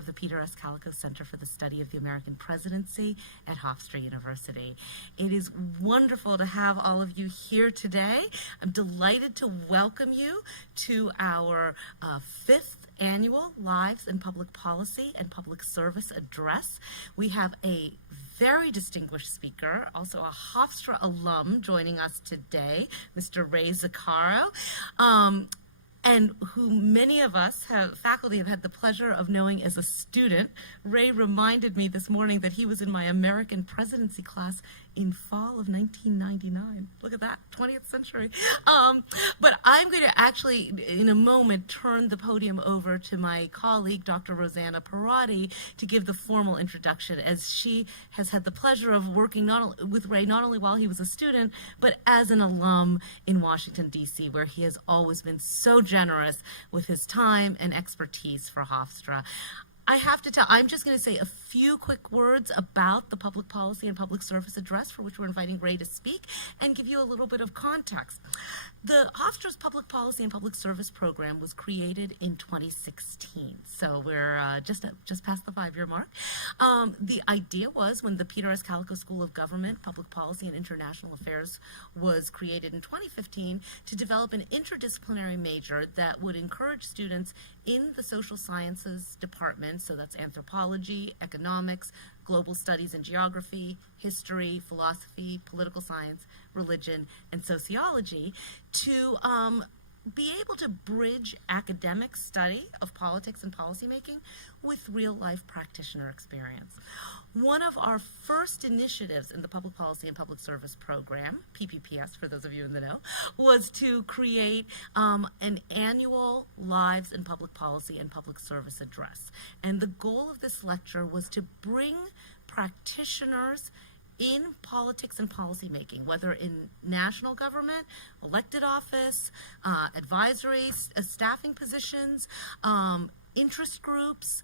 of the Peter S. Kalikow Center for the Study of the American Presidency at Hofstra University. It is wonderful to have all of you here today. I'm delighted to welcome you to our fifth annual Lives in Public Policy and Public Service Address. We have a very distinguished speaker, also a Hofstra alum joining us today, Mr. Ray ZACCARO, and who many of us faculty have had the pleasure of knowing as a student. Ray reminded me this morning that he was in my American presidency class in fall of 1999. Look at that, 20th century. But I'm going to actually, in a moment, turn the podium over to my colleague, Dr. Rosanna Parati, to give the formal introduction, as she has had the pleasure of working with Ray not only while he was a student, but as an alum in Washington, D.C., where he has always been so generous with his time and expertise for Hofstra. I have to tell, I'm just going to say a few quick words about the Public Policy and Public Service Address, for which we're inviting Ray to speak, and give you a little bit of context. The Hofstra's Public Policy and Public Service Program was created in 2016, so we're just past the 5-year mark. The idea was, when the Peter S. Kalikow School of Government, Public Policy and International Affairs was created in 2015, to develop an interdisciplinary major that would encourage students in the social sciences department, so that's anthropology, economics, global studies and geography, history, philosophy, political science, religion, and sociology, to be able to bridge academic study of politics and policymaking with real-life practitioner experience. One of our first initiatives in the Public Policy and Public Service Program, PPPS for those of you in the know, was to create an annual Lives in Public Policy and Public Service Address. And the goal of this lecture was to bring practitioners in politics and policymaking, whether in national government, elected office, advisory, staffing positions, interest groups,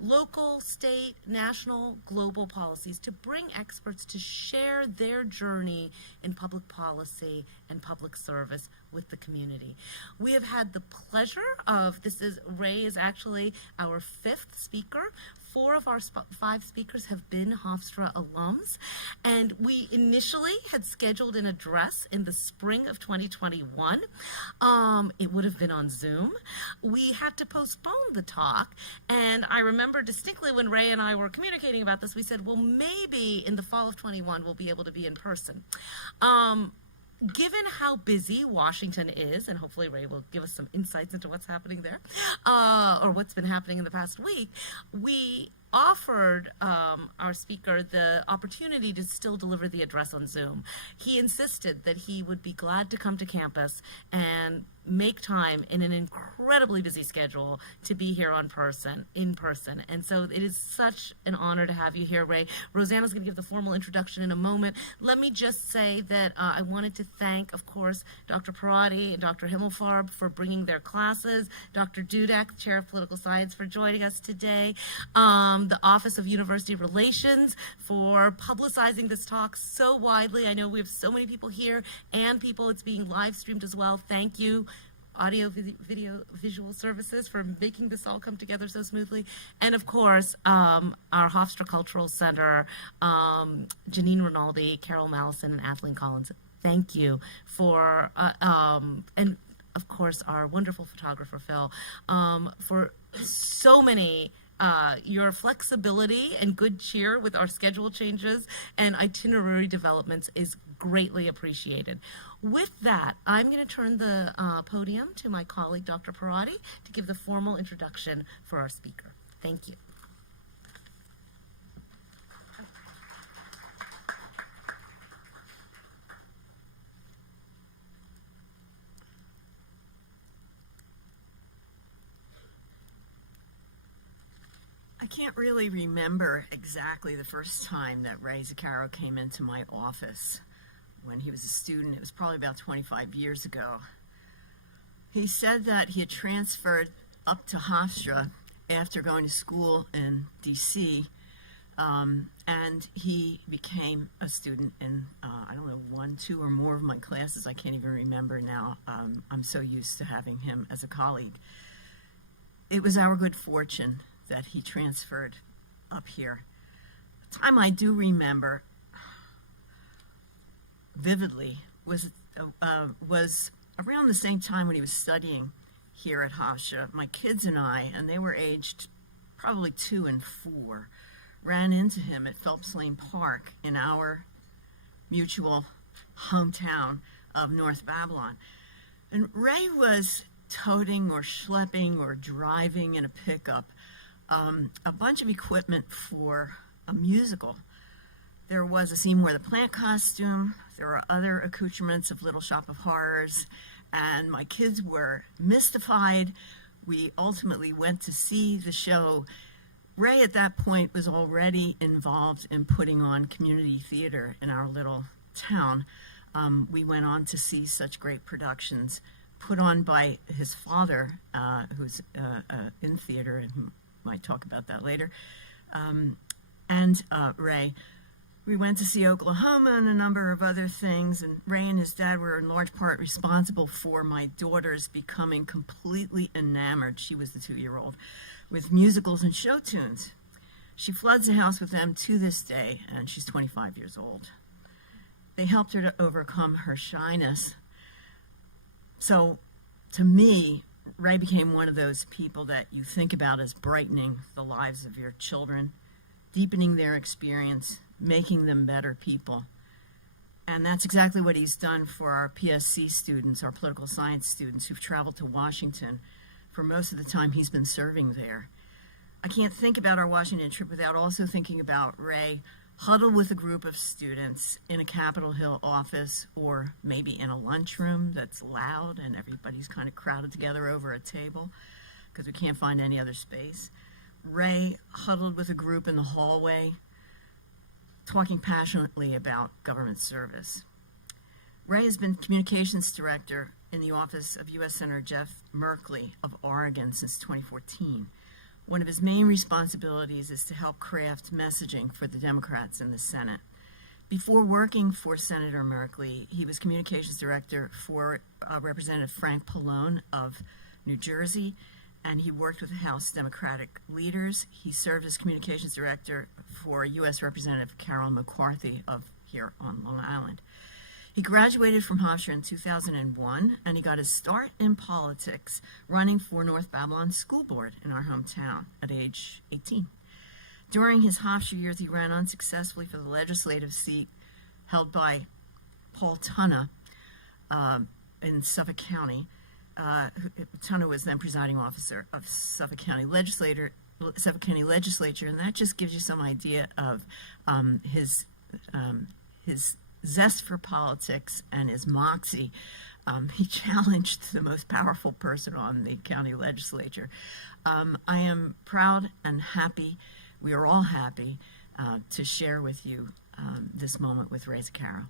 local, state, national, global policies, to bring experts to share their journey in public policy and public service with the community. We have had the pleasure of, Ray is actually our 5th speaker. 4 of our 5 speakers have been Hofstra alums, and we initially had scheduled an address in the spring of 2021. It would have been on Zoom. We had to postpone the talk, and I remember distinctly when Ray and I were communicating about this, we said, well, maybe in the fall of 21 we'll be able to be in person. Given how busy Washington is, and hopefully Ray will give us some insights into what's happening there, or what's been happening in the past week, we offered our speaker the opportunity to still deliver the address on Zoom. He insisted that he would be glad to come to campus and make time in an incredibly busy schedule to be here in person. And so it is such an honor to have you here, Ray. Rosanna's going to give the formal introduction in a moment. Let me just say that I wanted to thank, of course, Dr. Parati and Dr. Himmelfarb for bringing their classes, Dr. Dudek, Chair of Political Science, for joining us today, the Office of University Relations for publicizing this talk so widely. I know we have so many people here and it's being live streamed as well. Thank you. Audio, video, visual services for making this all come together so smoothly. And of course, our Hofstra Cultural Center, Janine Rinaldi, Carol Mallison, and Athleen Collins. Thank you for, and of course, our wonderful photographer, Phil, for so many your flexibility and good cheer with our schedule changes and itinerary developments is greatly appreciated. With that, I'm going to turn the podium to my colleague, Dr. Parati, to give the formal introduction for our speaker. Thank you. I can't really remember exactly the first time that Ray ZACCARO came into my office. When he was a student, it was probably about 25 years ago. He said that he had transferred up to Hofstra after going to school in D.C., and he became a student in, I don't know, 1, 2, or more of my classes. I can't even remember now. I'm so used to having him as a colleague. It was our good fortune that he transferred up here. The time I do remember vividly was around the same time when he was studying here at Hofstra. My kids and I, and they were aged probably 2 and 4, ran into him at Phelps Lane Park in our mutual hometown of North Babylon. And Ray was toting or schlepping or driving in a pickup a bunch of equipment for a musical. There was a Seymour the Plant costume. There were other accoutrements of Little Shop of Horrors. And my kids were mystified. We ultimately went to see the show. Ray, at that point, was already involved in putting on community theater in our little town. We went on to see such great productions put on by his father, who's in theater, and who might talk about that later, and Ray. We went to see Oklahoma and a number of other things, and Ray and his dad were in large part responsible for my daughters becoming completely enamored, she was the 2-year-old, with musicals and show tunes. She floods the house with them to this day, and she's 25 years old. They helped her to overcome her shyness. So, to me, Ray became one of those people that you think about as brightening the lives of your children, deepening their experience, making them better people. And that's exactly what he's done for our PSC students, our political science students who've traveled to Washington for most of the time he's been serving there. I can't think about our Washington trip without also thinking about Ray huddled with a group of students in a Capitol Hill office, or maybe in a lunchroom that's loud and everybody's kind of crowded together over a table because we can't find any other space. Ray huddled with a group in the hallway, talking passionately about government service. Ray has been communications director in the office of U.S. Senator Jeff Merkley of Oregon since 2014. One of his main responsibilities is to help craft messaging for the Democrats in the Senate. Before working for Senator Merkley, he was communications director for Representative Frank Pallone of New Jersey, and he worked with House Democratic leaders. He served as communications director for U.S. Representative Carol McCarthy of here on Long Island. He graduated from Hofstra in 2001, and he got his start in politics running for North Babylon School Board in our hometown at age 18. During his Hofstra years, he ran unsuccessfully for the legislative seat held by Paul Tunna in Suffolk County. Tunna was then presiding officer of Suffolk County Legislature, and that just gives you some idea of his zest for politics and his moxie. He challenged the most powerful person on the county legislature. I am proud and happy, we are all happy, to share with you this moment with Ray ZACCARO.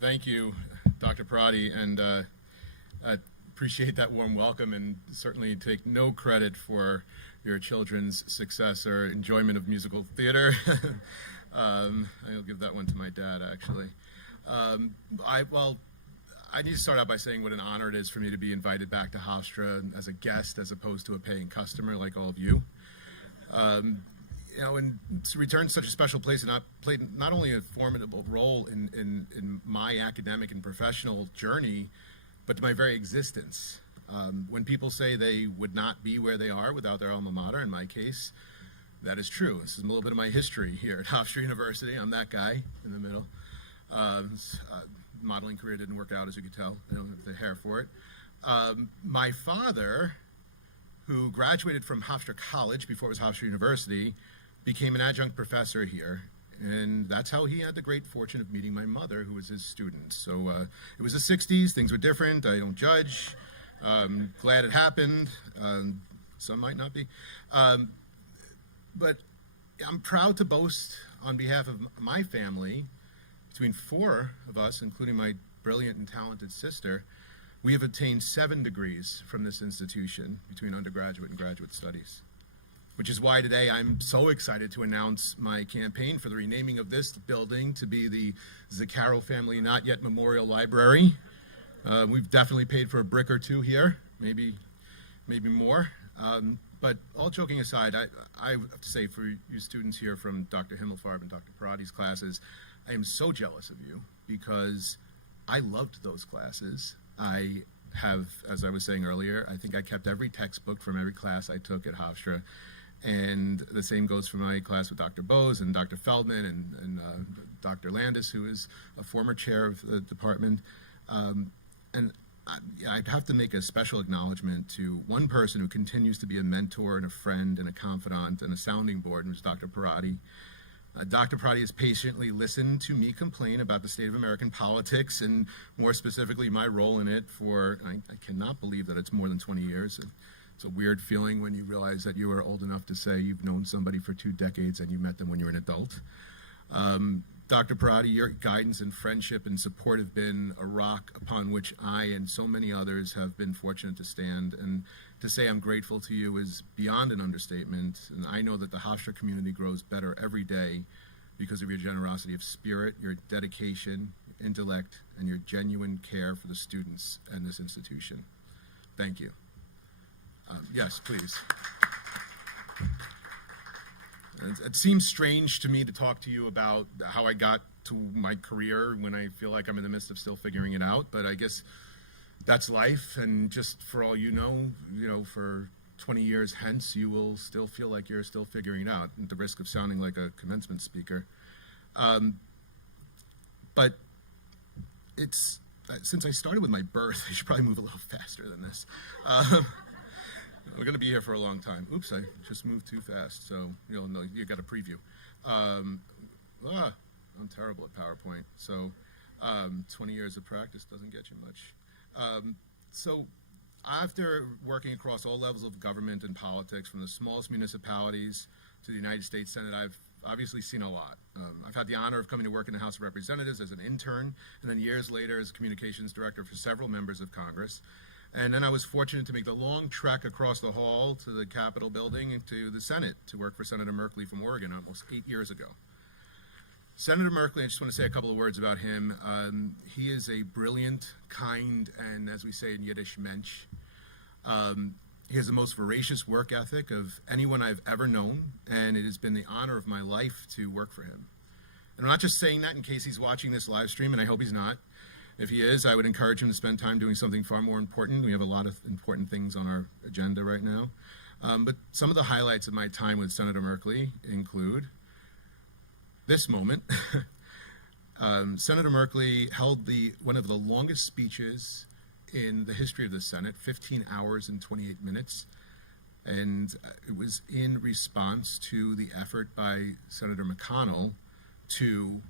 Thank you, Dr. Parati, and I appreciate that warm welcome, and certainly take no credit for your children's success or enjoyment of musical theater. I'll give that one to my dad, actually. I need to start out by saying what an honor it is for me to be invited back to Hofstra as a guest as opposed to a paying customer like all of you. And to return to such a special place and played not only a formidable role in my academic and professional journey, but to my very existence. When people say they would not be where they are without their alma mater, in my case, that is true. This is a little bit of my history here at Hofstra University. I'm that guy in the middle. Modeling career didn't work out, as you could tell. I don't have the hair for it. My father, who graduated from Hofstra College before it was Hofstra University, became an adjunct professor here, and that's how he had the great fortune of meeting my mother, who was his student. So it was the 60s, things were different, I don't judge. Glad it happened, some might not be. But I'm proud to boast on behalf of my family, between 4 of us, including my brilliant and talented sister, we have obtained 7 degrees from this institution between undergraduate and graduate studies. Which is why today I'm so excited to announce my campaign for the renaming of this building to be the ZACCARO Family Not Yet Memorial Library. We've definitely paid for a brick or two here, maybe more. But all joking aside, I have to say for you students here from Dr. Himmelfarb and Dr. Parati's classes, I am so jealous of you because I loved those classes. I have, as I was saying earlier, I think I kept every textbook from every class I took at Hofstra. And the same goes for my class with Dr. Bose and Dr. Feldman and Dr. Landis, who is a former chair of the department. And I'd have to make a special acknowledgement to one person who continues to be a mentor and a friend and a confidant and a sounding board, and was Dr. Parati. Dr. Parati has patiently listened to me complain about the state of American politics and more specifically my role in it for, I cannot believe that it's more than 20 years. It's a weird feeling when you realize that you are old enough to say you've known somebody for 2 decades and you met them when you were an adult. Dr. Parati, your guidance and friendship and support have been a rock upon which I and so many others have been fortunate to stand. And to say I'm grateful to you is beyond an understatement. And I know that the Hofstra community grows better every day because of your generosity of spirit, your dedication, your intellect, and your genuine care for the students and this institution. Thank you. Yes, please. It seems strange to me to talk to you about how I got to my career when I feel like I'm in the midst of still figuring it out, but I guess that's life, and just for all you know, for 20 years hence, you will still feel like you're still figuring it out, at the risk of sounding like a commencement speaker. But it's, since I started with my birth, I should probably move a little faster than this. We're going to be here for a long time. Oops, I just moved too fast, so you'll know you got a preview. I'm terrible at PowerPoint, so 20 years of practice doesn't get you much. So after working across all levels of government and politics, from the smallest municipalities to the United States Senate, I've obviously seen a lot. I've had the honor of coming to work in the House of Representatives as an intern, and then years later as communications director for several members of Congress. And then I was fortunate to make the long trek across the hall to the Capitol building and to the Senate to work for Senator Merkley from Oregon almost 8 years ago. Senator Merkley, I just want to say a couple of words about him. He is a brilliant, kind, and as we say in Yiddish, mensch. He has the most voracious work ethic of anyone I've ever known, and it has been the honor of my life to work for him. And I'm not just saying that in case he's watching this live stream, and I hope he's not. If he is, I would encourage him to spend time doing something far more important. We have a lot of important things on our agenda right now. But some of the highlights of my time with Senator Merkley include this moment. Senator Merkley held one of the longest speeches in the history of the Senate, 15 hours and 28 minutes. And it was in response to the effort by Senator McConnell to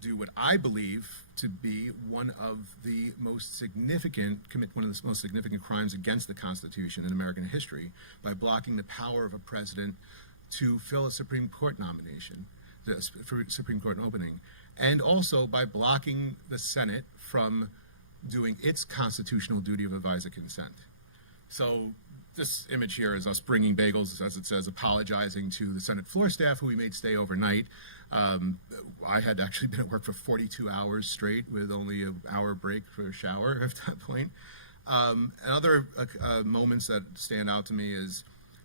do what I believe to be one of the most significant crimes against the Constitution in American history by blocking the power of a president to fill a Supreme Court nomination, the Supreme Court opening, and also by blocking the Senate from doing its constitutional duty of advisor consent. So this image here is us bringing bagels, as it says, apologizing to the Senate floor staff who we made stay overnight. I had actually been at work for 42 hours straight with only an hour break for a shower at that point. And other moments that stand out to me is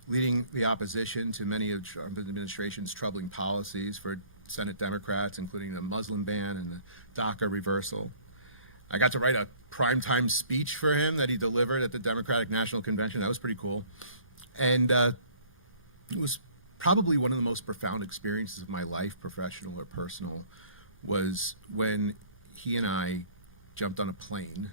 leading the opposition to many of Trump administration's troubling policies for Senate Democrats, including the Muslim ban and the DACA reversal. I got to write a primetime speech for him that he delivered at the Democratic National Convention. That was pretty cool. And it was probably one of the most profound experiences of my life, professional or personal, was when he and I jumped on a plane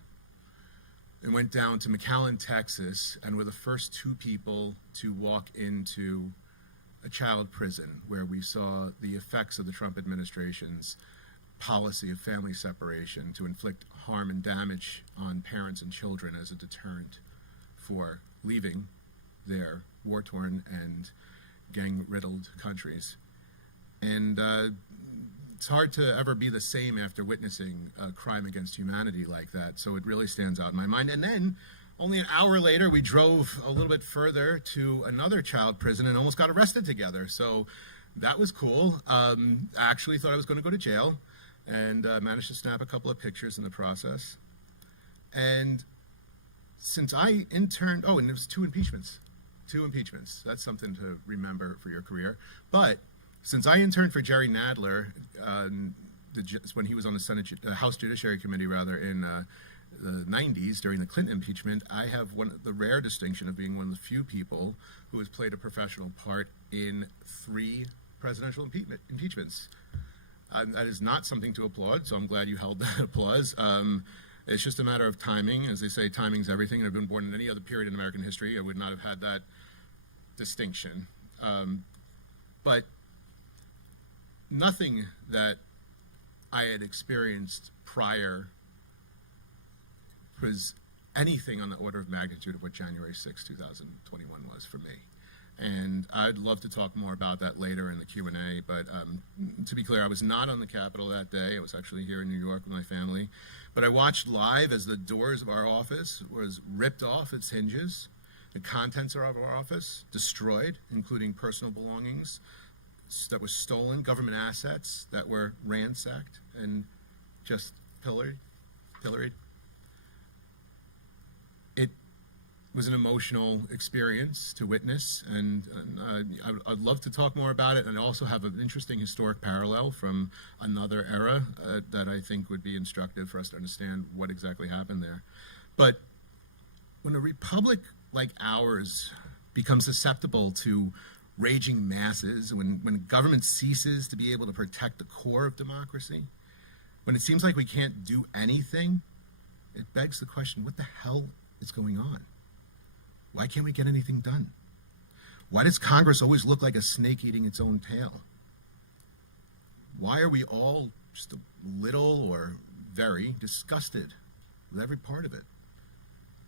and went down to McAllen, Texas, and were the first 2 people to walk into a child prison where we saw the effects of the Trump administration's policy of family separation to inflict harm and damage on parents and children as a deterrent for leaving their war-torn and gang-riddled countries. And it's hard to ever be the same after witnessing a crime against humanity like that, so it really stands out in my mind. And then, only an hour later, we drove a little bit further to another child prison and almost got arrested together, so that was cool. I actually thought I was going to go to jail, and managed to snap a couple of pictures in the process. And since I interned, and there was two impeachments. That's something to remember for your career. But since I interned for Jerry Nadler when he was on the House Judiciary Committee, in the 90s during the Clinton impeachment, I have the rare distinction of being one of the few people who has played a professional part in 3 presidential impeachments. That is not something to applaud, so I'm glad you held that applause. It's just a matter of timing. As they say, timing's everything. And I've been born in any other period in American history, I would not have had that distinction. But nothing that I had experienced prior was anything on the order of magnitude of what January 6, 2021 was for me. And I'd love to talk more about that later in the Q&A, but to be clear, I was not on the Capitol that day. I was actually here in New York with my family. But I watched live as the doors of our office was ripped off its hinges, the contents of our office destroyed, including personal belongings that were stolen, government assets that were ransacked and just pilloried. It was an emotional experience to witness, and I'd love to talk more about it, and I also have an interesting historic parallel from another era that I think would be instructive for us to understand what exactly happened there. But when a republic like ours becomes susceptible to raging masses, when government ceases to be able to protect the core of democracy, when it seems like we can't do anything, it begs the question, what the hell is going on? Why can't we get anything done? Why does Congress always look like a snake eating its own tail? Why are we all just a little or very disgusted with every part of it?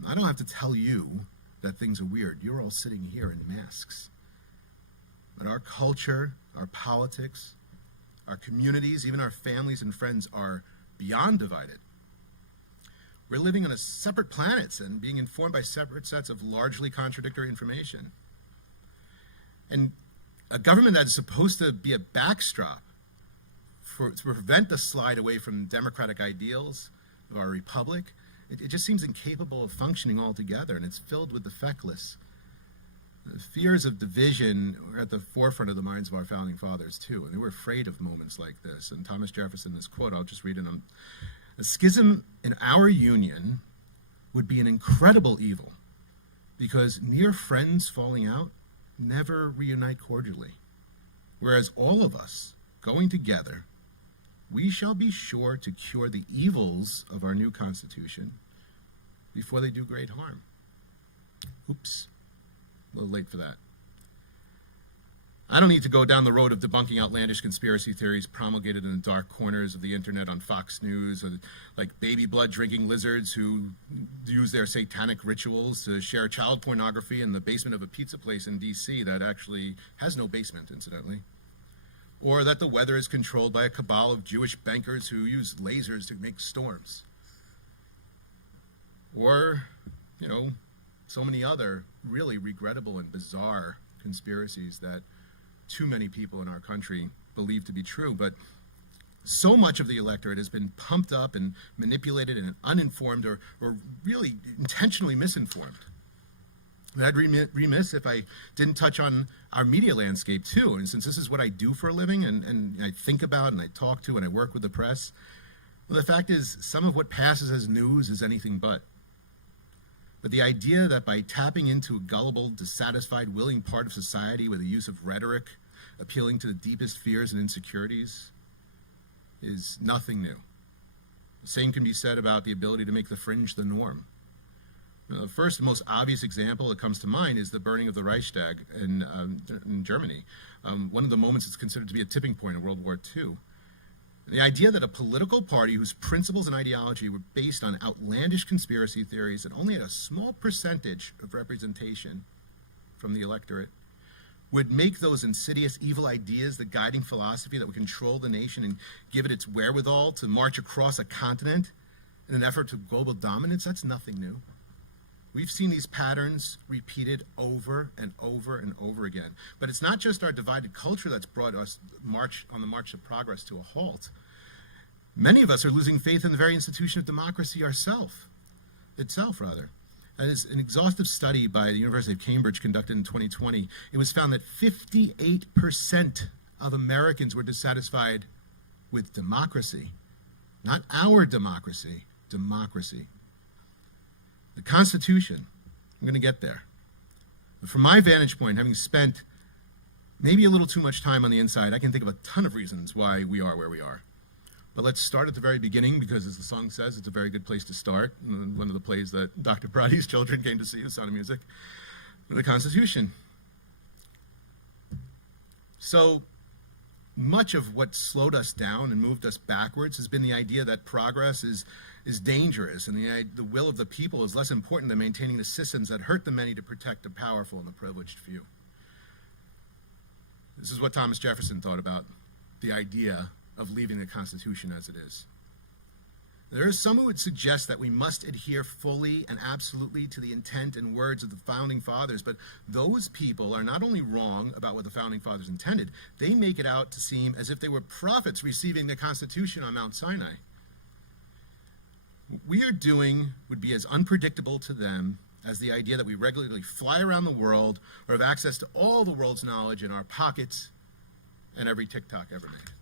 I don't have to tell you that things are weird. You're all sitting here in masks. But our culture, our politics, our communities, even our families and friends are beyond divided. We're living on separate planets and being informed by separate sets of largely contradictory information. And a government that is supposed to be a backstop to prevent the slide away from democratic ideals of our republic, it just seems incapable of functioning altogether, and it's filled with the feckless. The fears of division were at the forefront of the minds of our founding fathers, too, and they were afraid of moments like this. And Thomas Jefferson, this quote, I'll just read it. A schism in our union would be an incredible evil, because near friends falling out never reunite cordially. Whereas all of us, going together, we shall be sure to cure the evils of our new Constitution before they do great harm. Oops, a little late for that. I don't need to go down the road of debunking outlandish conspiracy theories promulgated in the dark corners of the internet on Fox News, or like baby blood drinking lizards who use their satanic rituals to share child pornography in the basement of a pizza place in D.C. that actually has no basement, incidentally. Or that the weather is controlled by a cabal of Jewish bankers who use lasers to make storms. Or, so many other really regrettable and bizarre conspiracies that too many people in our country believe to be true. But so much of the electorate has been pumped up and manipulated and uninformed or really intentionally misinformed. And I'd remiss if I didn't touch on our media landscape too. And since this is what I do for a living and I think about and I talk to and I work with the press, well, the fact is some of what passes as news is anything but. But the idea that by tapping into a gullible, dissatisfied, willing part of society with the use of rhetoric, appealing to the deepest fears and insecurities, is nothing new. The same can be said about the ability to make the fringe the norm. The first and most obvious example that comes to mind is the burning of the Reichstag in Germany, one of the moments that's considered to be a tipping point in World War II. The idea that a political party whose principles and ideology were based on outlandish conspiracy theories and only had a small percentage of representation from the electorate would make those insidious evil ideas the guiding philosophy that would control the nation and give it its wherewithal to march across a continent in an effort to global dominance, that's nothing new. We've seen these patterns repeated over and over and over again. But it's not just our divided culture that's brought us on the march of progress to a halt. Many of us are losing faith in the very institution of democracy ourselves. itself, rather. As an exhaustive study by the University of Cambridge conducted in 2020, it was found that 58% of Americans were dissatisfied with democracy. Not our democracy, democracy. The Constitution, I'm going to get there. But from my vantage point, having spent maybe a little too much time on the inside, I can think of a ton of reasons why we are where we are. But let's start at the very beginning, because as the song says, it's a very good place to start. One of the plays that Dr. Parati's children came to see, The Sound of Music, the Constitution. So much of what slowed us down and moved us backwards has been the idea that progress is dangerous, and the will of the people is less important than maintaining the systems that hurt the many to protect the powerful and the privileged few. This is what Thomas Jefferson thought about the idea of leaving the Constitution as it is. There are some who would suggest that we must adhere fully and absolutely to the intent and words of the Founding Fathers, but those people are not only wrong about what the Founding Fathers intended, they make it out to seem as if they were prophets receiving the Constitution on Mount Sinai. What we are doing would be as unpredictable to them as the idea that we regularly fly around the world or have access to all the world's knowledge in our pockets and every TikTok ever made.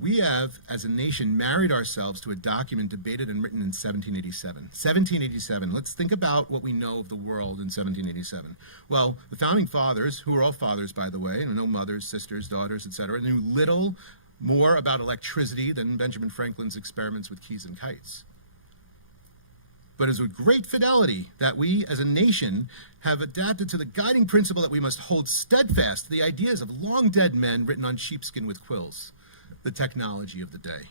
We have, as a nation, married ourselves to a document debated and written in 1787. 1787, let's think about what we know of the world in 1787. Well, the Founding Fathers, who were all fathers, by the way, and no mothers, sisters, daughters, etc., knew little more about electricity than Benjamin Franklin's experiments with keys and kites. But it is with great fidelity that we, as a nation, have adapted to the guiding principle that we must hold steadfast to the ideas of long-dead men written on sheepskin with quills, the technology of the day.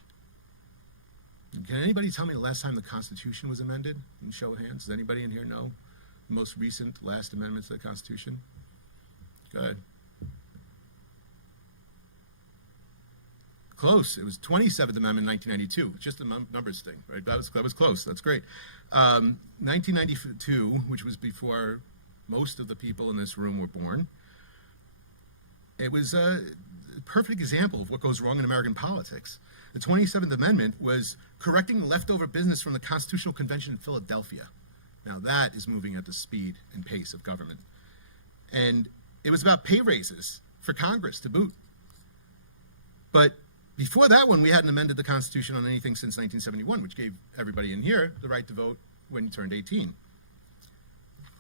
Can anybody tell me the last time the Constitution was amended? In show of hands, does anybody in here know the most recent last amendments to the Constitution? Go ahead. Close. It was 27th Amendment, 1992. Just a numbers thing, right? That was close. That's great. 1992, which was before most of the people in this room were born, it was a perfect example of what goes wrong in American politics. The 27th Amendment was correcting leftover business from the Constitutional Convention in Philadelphia. Now that is moving at the speed and pace of government. And it was about pay raises for Congress to boot. But before that one, we hadn't amended the Constitution on anything since 1971, which gave everybody in here the right to vote when you turned 18.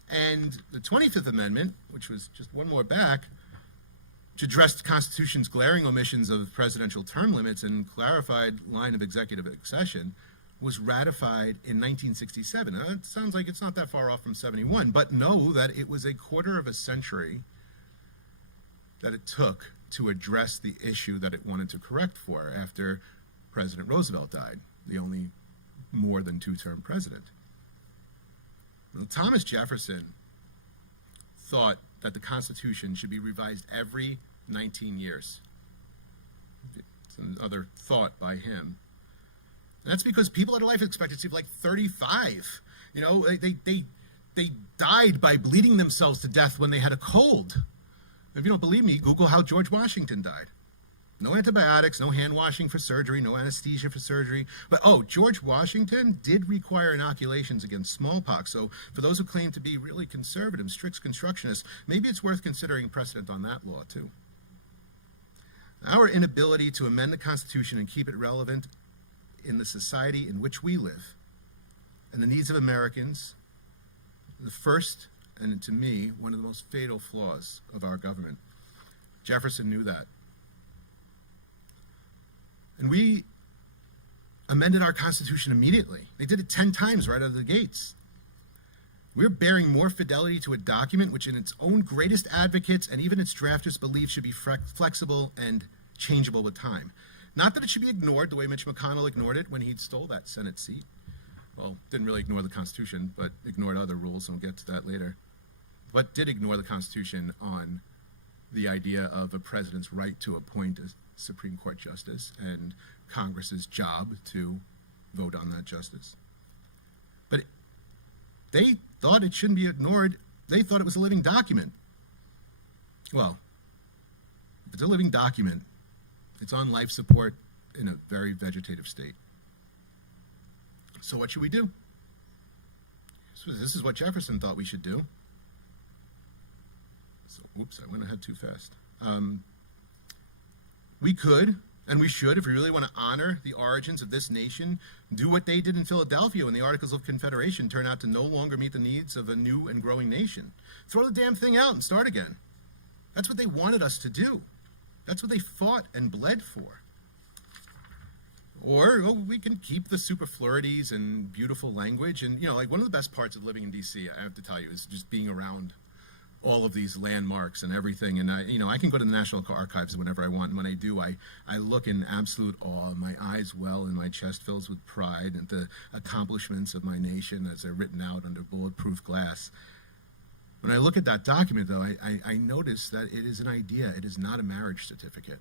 And the 25th Amendment, which was just one more back, which addressed the Constitution's glaring omissions of presidential term limits and clarified line of executive accession, was ratified in 1967. Now, it sounds like it's not that far off from 71, but know that it was a quarter of a century that it took to address the issue that it wanted to correct for after President Roosevelt died, the only more than two-term president. Well, Thomas Jefferson thought that the Constitution should be revised every 19 years. It's another thought by him. And that's because people had a life expectancy of like 35. You know, they died by bleeding themselves to death when they had a cold. If you don't believe me, Google how George Washington died. No antibiotics, no hand washing for surgery, no anesthesia for surgery. But, George Washington did require inoculations against smallpox. So for those who claim to be really conservative, strict constructionists, maybe it's worth considering precedent on that law, too. Our inability to amend the Constitution and keep it relevant in the society in which we live and the needs of Americans, the first, and to me, one of the most fatal flaws of our government. Jefferson knew that. And we amended our Constitution immediately. They did it 10 times right out of the gates. We're bearing more fidelity to a document which in its own greatest advocates and even its drafters believe should be flexible and changeable with time. Not that it should be ignored the way Mitch McConnell ignored it when he stole that Senate seat. Well, didn't really ignore the Constitution, but ignored other rules, and we'll get to that later. But did ignore the Constitution on the idea of a president's right to appoint a Supreme Court justice and Congress's job to vote on that justice. But they thought it shouldn't be ignored. They thought it was a living document. Well, if it's a living document, it's on life support in a very vegetative state. So what should we do? So this is what Jefferson thought we should do. So, oops, I went ahead too fast. We could, and we should, if we really want to honor the origins of this nation, do what they did in Philadelphia when the Articles of Confederation turned out to no longer meet the needs of a new and growing nation. Throw the damn thing out and start again. That's what they wanted us to do. That's what they fought and bled for. Or we can keep the superfluities and beautiful language. And, like one of the best parts of living in D.C., I have to tell you, is just being around all of these landmarks and everything. And, I can go to the National Archives whenever I want. And when I do, I look in absolute awe. My eyes well and my chest fills with pride at the accomplishments of my nation as they're written out under bulletproof glass. When I look at that document, though, I notice that it is an idea. It is not a marriage certificate.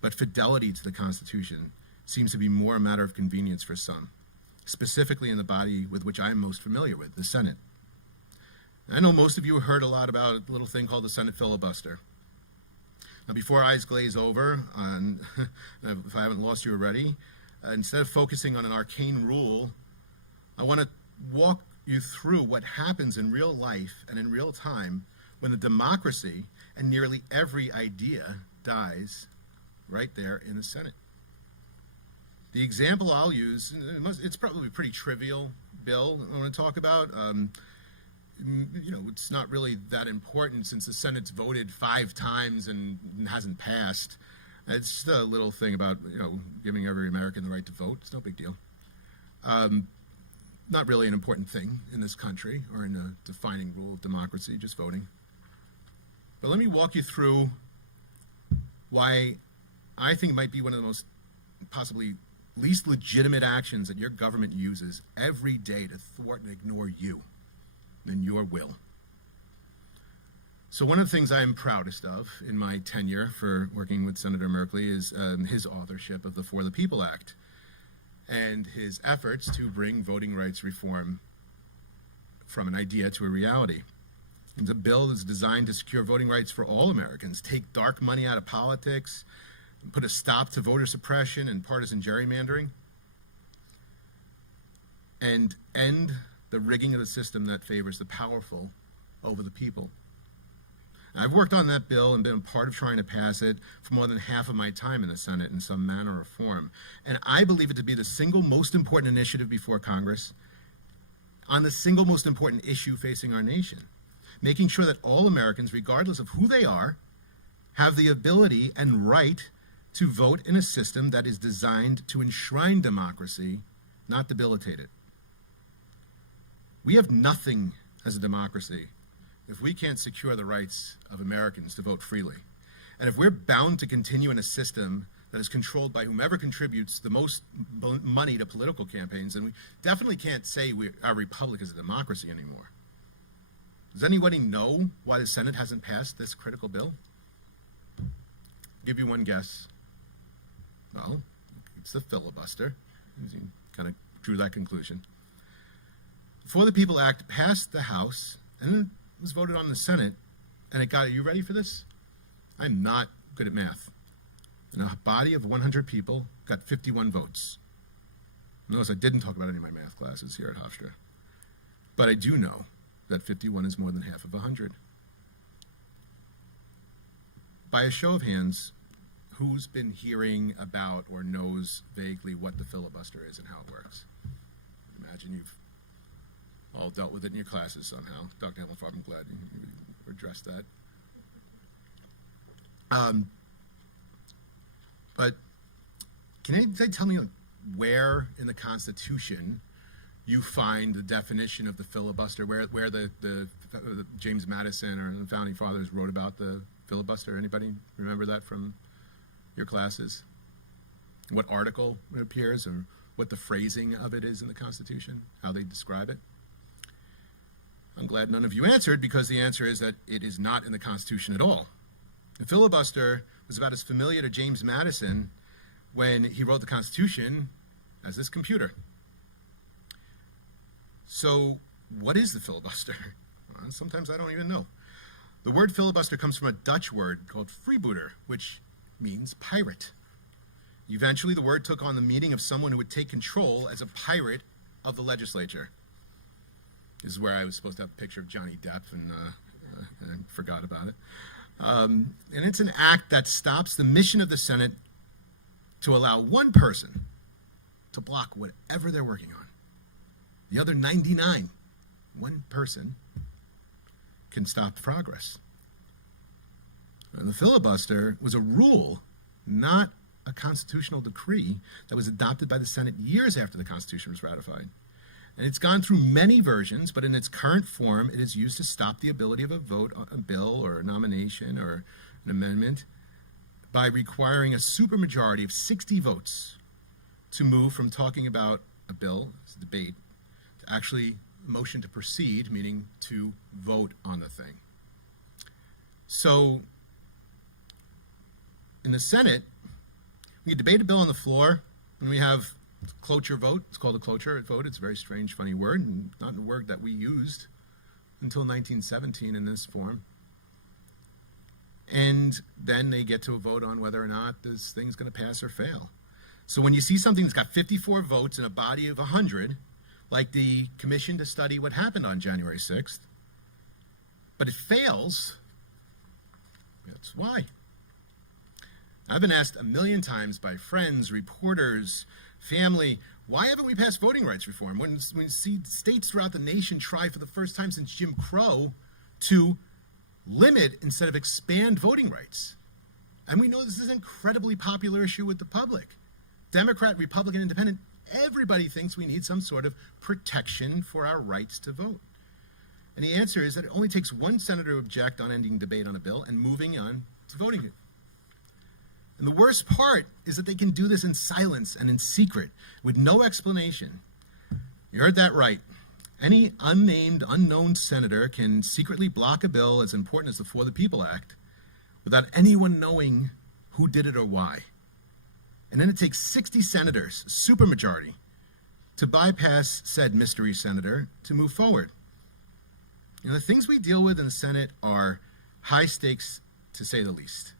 But fidelity to the Constitution seems to be more a matter of convenience for some, specifically in the body with which I am most familiar with, the Senate. I know most of you heard a lot about a little thing called the Senate filibuster. Now, before eyes glaze over, if I haven't lost you already, instead of focusing on an arcane rule, I want to walk you through what happens in real life and in real time when the democracy and nearly every idea dies right there in the Senate. The example I'll use, it's probably a pretty trivial bill I want to talk about. It's not really that important since the Senate's voted 5 times and hasn't passed. It's just a little thing about, giving every American the right to vote. It's no big deal. Not really an important thing in this country or in a defining rule of democracy, just voting. But let me walk you through why I think it might be one of the most possibly least legitimate actions that your government uses every day to thwart and ignore you and your will. So one of the things I'm proudest of in my tenure for working with Senator Merkley is his authorship of the For the People Act and his efforts to bring voting rights reform from an idea to a reality. It's a bill that's designed to secure voting rights for all Americans, take dark money out of politics, put a stop to voter suppression and partisan gerrymandering, and end the rigging of the system that favors the powerful over the people. I've worked on that bill and been a part of trying to pass it for more than half of my time in the Senate in some manner or form. And I believe it to be the single most important initiative before Congress on the single most important issue facing our nation, making sure that all Americans, regardless of who they are, have the ability and right to vote in a system that is designed to enshrine democracy, not debilitate it. We have nothing as a democracy if we can't secure the rights of Americans to vote freely. And if we're bound to continue in a system that is controlled by whomever contributes the most money to political campaigns, then we definitely can't say our republic is a democracy anymore. Does anybody know why the Senate hasn't passed this critical bill? I'll give you one guess. Well, it's the filibuster. You kind of drew that conclusion. For the People Act passed the House and then was voted on in the Senate, and it got, are you ready for this? I'm not good at math. And a body of 100 people got 51 votes. Notice I didn't talk about any of my math classes here at Hofstra. But I do know that 51 is more than half of 100. By a show of hands, who's been hearing about or knows vaguely what the filibuster is and how it works? Imagine you've all dealt with it in your classes somehow. Dr. Hamilton, I'm glad you addressed that. But can anybody tell me where in the Constitution you find the definition of the filibuster, where the James Madison or the Founding Fathers wrote about the filibuster? Anybody remember that from your classes? What article it appears or what the phrasing of it is in the Constitution, how they describe it? I'm glad none of you answered, because the answer is that it is not in the Constitution at all. The filibuster was about as familiar to James Madison when he wrote the Constitution as this computer. So what is the filibuster? Well, sometimes I don't even know. The word filibuster comes from a Dutch word called freebooter, which means pirate. Eventually, the word took on the meaning of someone who would take control as a pirate of the legislature. This is where I was supposed to have a picture of Johnny Depp, and I forgot about it. And it's an act that stops the mission of the Senate to allow one person to block whatever they're working on. The other 99, one person, can stop progress. And the filibuster was a rule, not a constitutional decree, that was adopted by the Senate years after the Constitution was ratified. And it's gone through many versions, but in its current form, it is used to stop the ability of a vote on a bill or a nomination or an amendment by requiring a supermajority of 60 votes to move from talking about a bill, it's a debate, to actually motion to proceed, meaning to vote on the thing. So in the Senate, we debate a bill on the floor, and we have cloture vote. It's called a cloture vote. It's a very strange, funny word, and not a word that we used until 1917 in this form. And then they get to a vote on whether or not this thing's going to pass or fail. So when you see something that's got 54 votes in a body of 100, like the commission to study what happened on January 6th, but it fails, that's why. I've been asked a million times by friends, reporters, family, why haven't we passed voting rights reform? When we see states throughout the nation try for the first time since Jim Crow to limit instead of expand voting rights. And we know this is an incredibly popular issue with the public. Democrat, Republican, Independent, everybody thinks we need some sort of protection for our rights to vote. And the answer is that it only takes one senator to object on ending debate on a bill and moving on to voting it. And the worst part is that they can do this in silence and in secret with no explanation. You heard that right. Any unnamed, unknown senator can secretly block a bill as important as the For the People Act without anyone knowing who did it or why. And then it takes 60 senators, supermajority, to bypass said mystery senator to move forward. You know, the things we deal with in the Senate are high stakes, to say the least.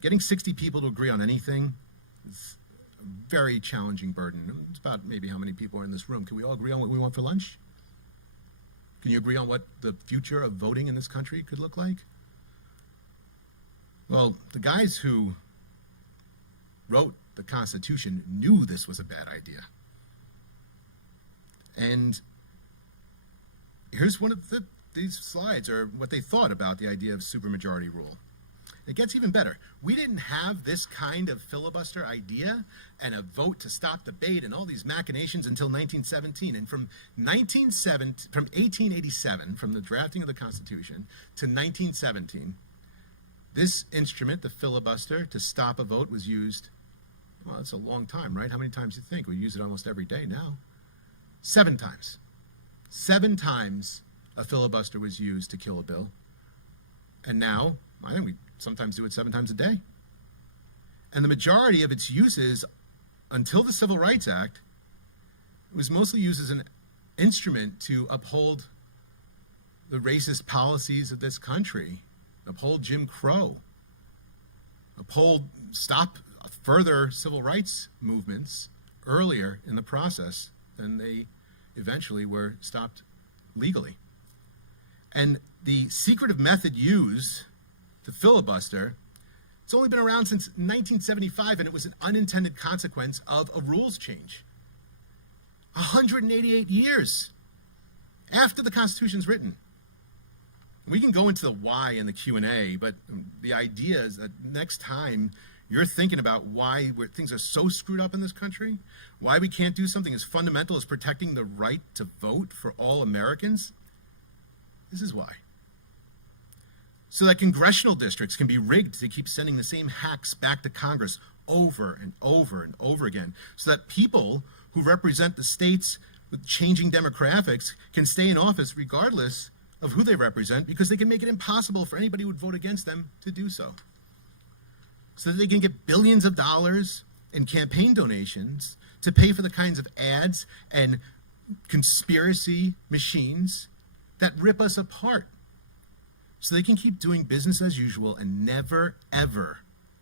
Getting 60 people to agree on anything is a very challenging burden. It's about maybe how many people are in this room. Can we all agree on what we want for lunch? Can you agree on what the future of voting in this country could look like? Well, the guys who wrote the Constitution knew this was a bad idea. And here's one of these slides, are what they thought about the idea of supermajority rule. It gets even better. We didn't have this kind of filibuster idea and a vote to stop debate and all these machinations until 1917. And from 1887, from the drafting of the Constitution, to 1917, this instrument, the filibuster, to stop a vote was used, well, it's a long time, right? How many times do you think? We use it almost every day now. 7 times. 7 times a filibuster was used to kill a bill. And now, I think we sometimes do it 7 times a day. And the majority of its uses until the Civil Rights Act was mostly used as an instrument to uphold the racist policies of this country, uphold Jim Crow, stop further civil rights movements earlier in the process than they eventually were stopped legally. And the secretive method used to filibuster, it's only been around since 1975, and it was an unintended consequence of a rules change. 188 years after the Constitution's written. We can go into the why in the Q&A, but the idea is that next time you're thinking about why things are so screwed up in this country, why we can't do something as fundamental as protecting the right to vote for all Americans, this is why. So that congressional districts can be rigged to keep sending the same hacks back to Congress over and over and over again, so that people who represent the states with changing demographics can stay in office regardless of who they represent, because they can make it impossible for anybody who would vote against them to do so. So that they can get billions of dollars in campaign donations to pay for the kinds of ads and conspiracy machines that rip us apart. So they can keep doing business as usual and never, ever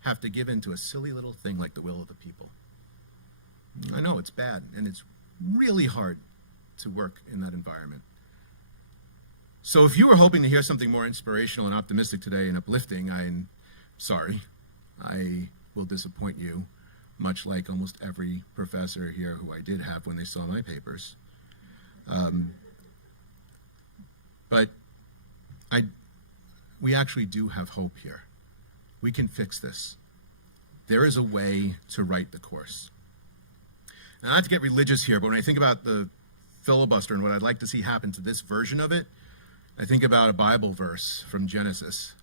have to give in to a silly little thing like the will of the people. I know it's bad, and it's really hard to work in that environment. So if you were hoping to hear something more inspirational and optimistic today and uplifting, I'm sorry. I will disappoint you, much like almost every professor here who I did have when they saw my papers. But we actually do have hope here. We can fix this. There is a way to right the course. Now, not to get religious here, but when I think about the filibuster and what I'd like to see happen to this version of it, I think about a Bible verse from Genesis.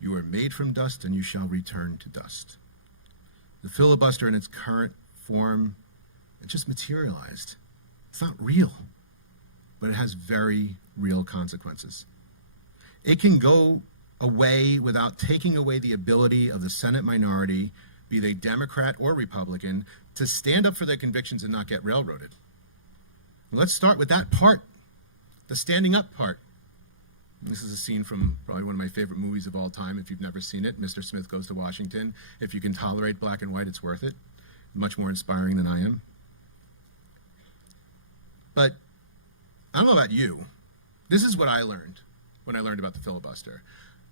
You are made from dust and you shall return to dust. The filibuster in its current form, it just materialized. It's not real, but it has very real consequences. It can go away without taking away the ability of the Senate minority, be they Democrat or Republican, to stand up for their convictions and not get railroaded. Let's start with that part, the standing up part. This is a scene from probably one of my favorite movies of all time. If you've never seen it, Mr. Smith Goes to Washington. If you can tolerate black and white, it's worth it. Much more inspiring than I am. But I don't know about you. This is what I learned when I learned about the filibuster.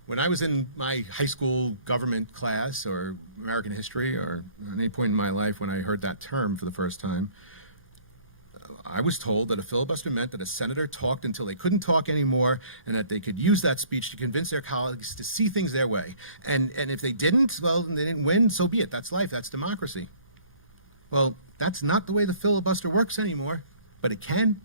When I was in my high school government class or American history or at any point in my life when I heard that term for the first time, I was told that a filibuster meant that a senator talked until they couldn't talk anymore and that they could use that speech to convince their colleagues to see things their way. And if they didn't, well, they didn't win, so be it. That's life. That's democracy. Well, that's not the way the filibuster works anymore, but it can.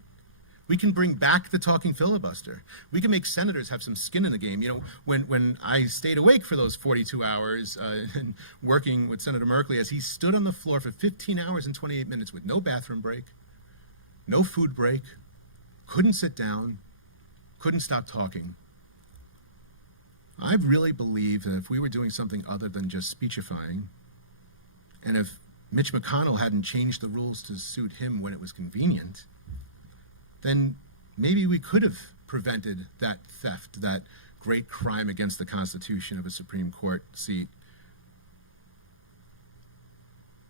We can bring back the talking filibuster. We can make senators have some skin in the game. You know, when I stayed awake for those 42 hours and working with Senator Merkley as he stood on the floor for 15 hours and 28 minutes with no bathroom break, no food break, couldn't sit down, couldn't stop talking. I really believe that if we were doing something other than just speechifying, and if Mitch McConnell hadn't changed the rules to suit him when it was convenient, then maybe we could have prevented that theft, that great crime against the Constitution of a Supreme Court seat.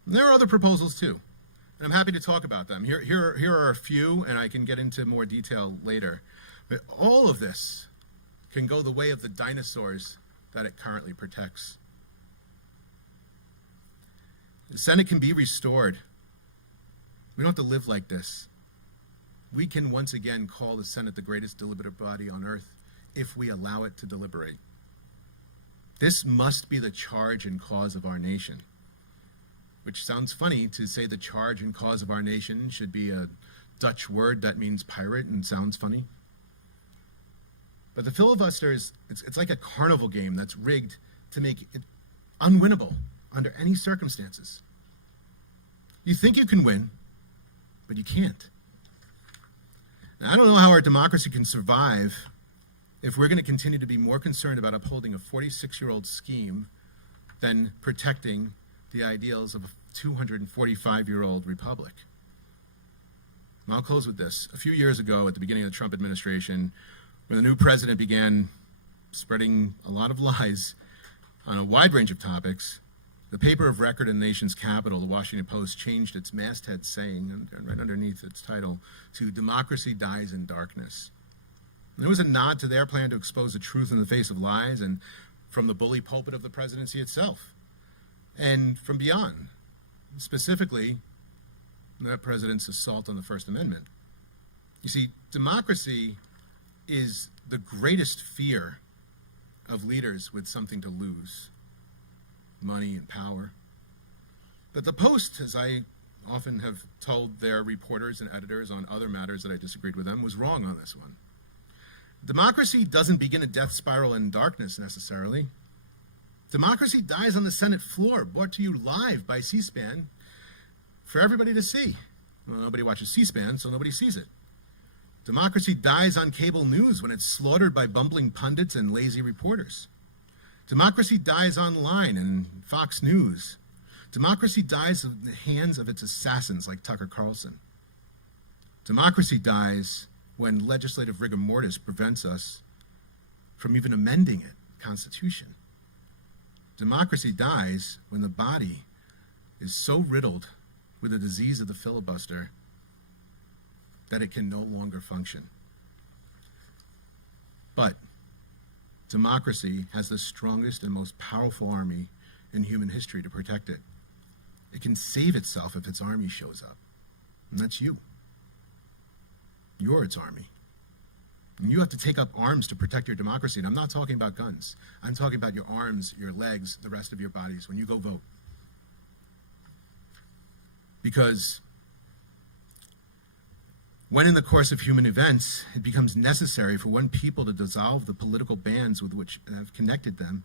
And there are other proposals too, and I'm happy to talk about them. Here are a few, and I can get into more detail later. But all of this can go the way of the dinosaurs that it currently protects. The Senate can be restored. We don't have to live like this. We can once again call the Senate the greatest deliberative body on earth if we allow it to deliberate. This must be the charge and cause of our nation, which sounds funny to say the charge and cause of our nation should be a Dutch word that means pirate and sounds funny. But the filibuster it's like a carnival game that's rigged to make it unwinnable under any circumstances. You think you can win, but you can't. Now, I don't know how our democracy can survive if we're going to continue to be more concerned about upholding a 46-year-old scheme than protecting the ideals of a 245-year-old republic. And I'll close with this. A few years ago, at the beginning of the Trump administration, when the new president began spreading a lot of lies on a wide range of topics, the paper of record in the nation's capital, the Washington Post, changed its masthead saying, right underneath its title, to "Democracy Dies in Darkness." And it was a nod to their plan to expose the truth in the face of lies and from the bully pulpit of the presidency itself and from beyond, specifically that president's assault on the First Amendment. You see, democracy is the greatest fear of leaders with something to lose. Money and power. But the Post, as I often have told their reporters and editors on other matters that I disagreed with them, was wrong on this one. Democracy doesn't begin a death spiral in darkness necessarily. Democracy dies on the Senate floor, brought to you live by C-SPAN for everybody to see. Well, nobody watches C-SPAN, so nobody sees it. Democracy dies on cable news when it's slaughtered by bumbling pundits and lazy reporters. Democracy dies online and Fox News. Democracy dies in the hands of its assassins like Tucker Carlson. Democracy dies when legislative rigor mortis prevents us from even amending it, Constitution. Democracy dies when the body is so riddled with the disease of the filibuster that it can no longer function. But democracy has the strongest and most powerful army in human history to protect it. It can save itself if its army shows up, and that's you. You're its army. And you have to take up arms to protect your democracy, and I'm not talking about guns. I'm talking about your arms, your legs, the rest of your bodies when you go vote. Because when in the course of human events, it becomes necessary for one people to dissolve the political bands with which have connected them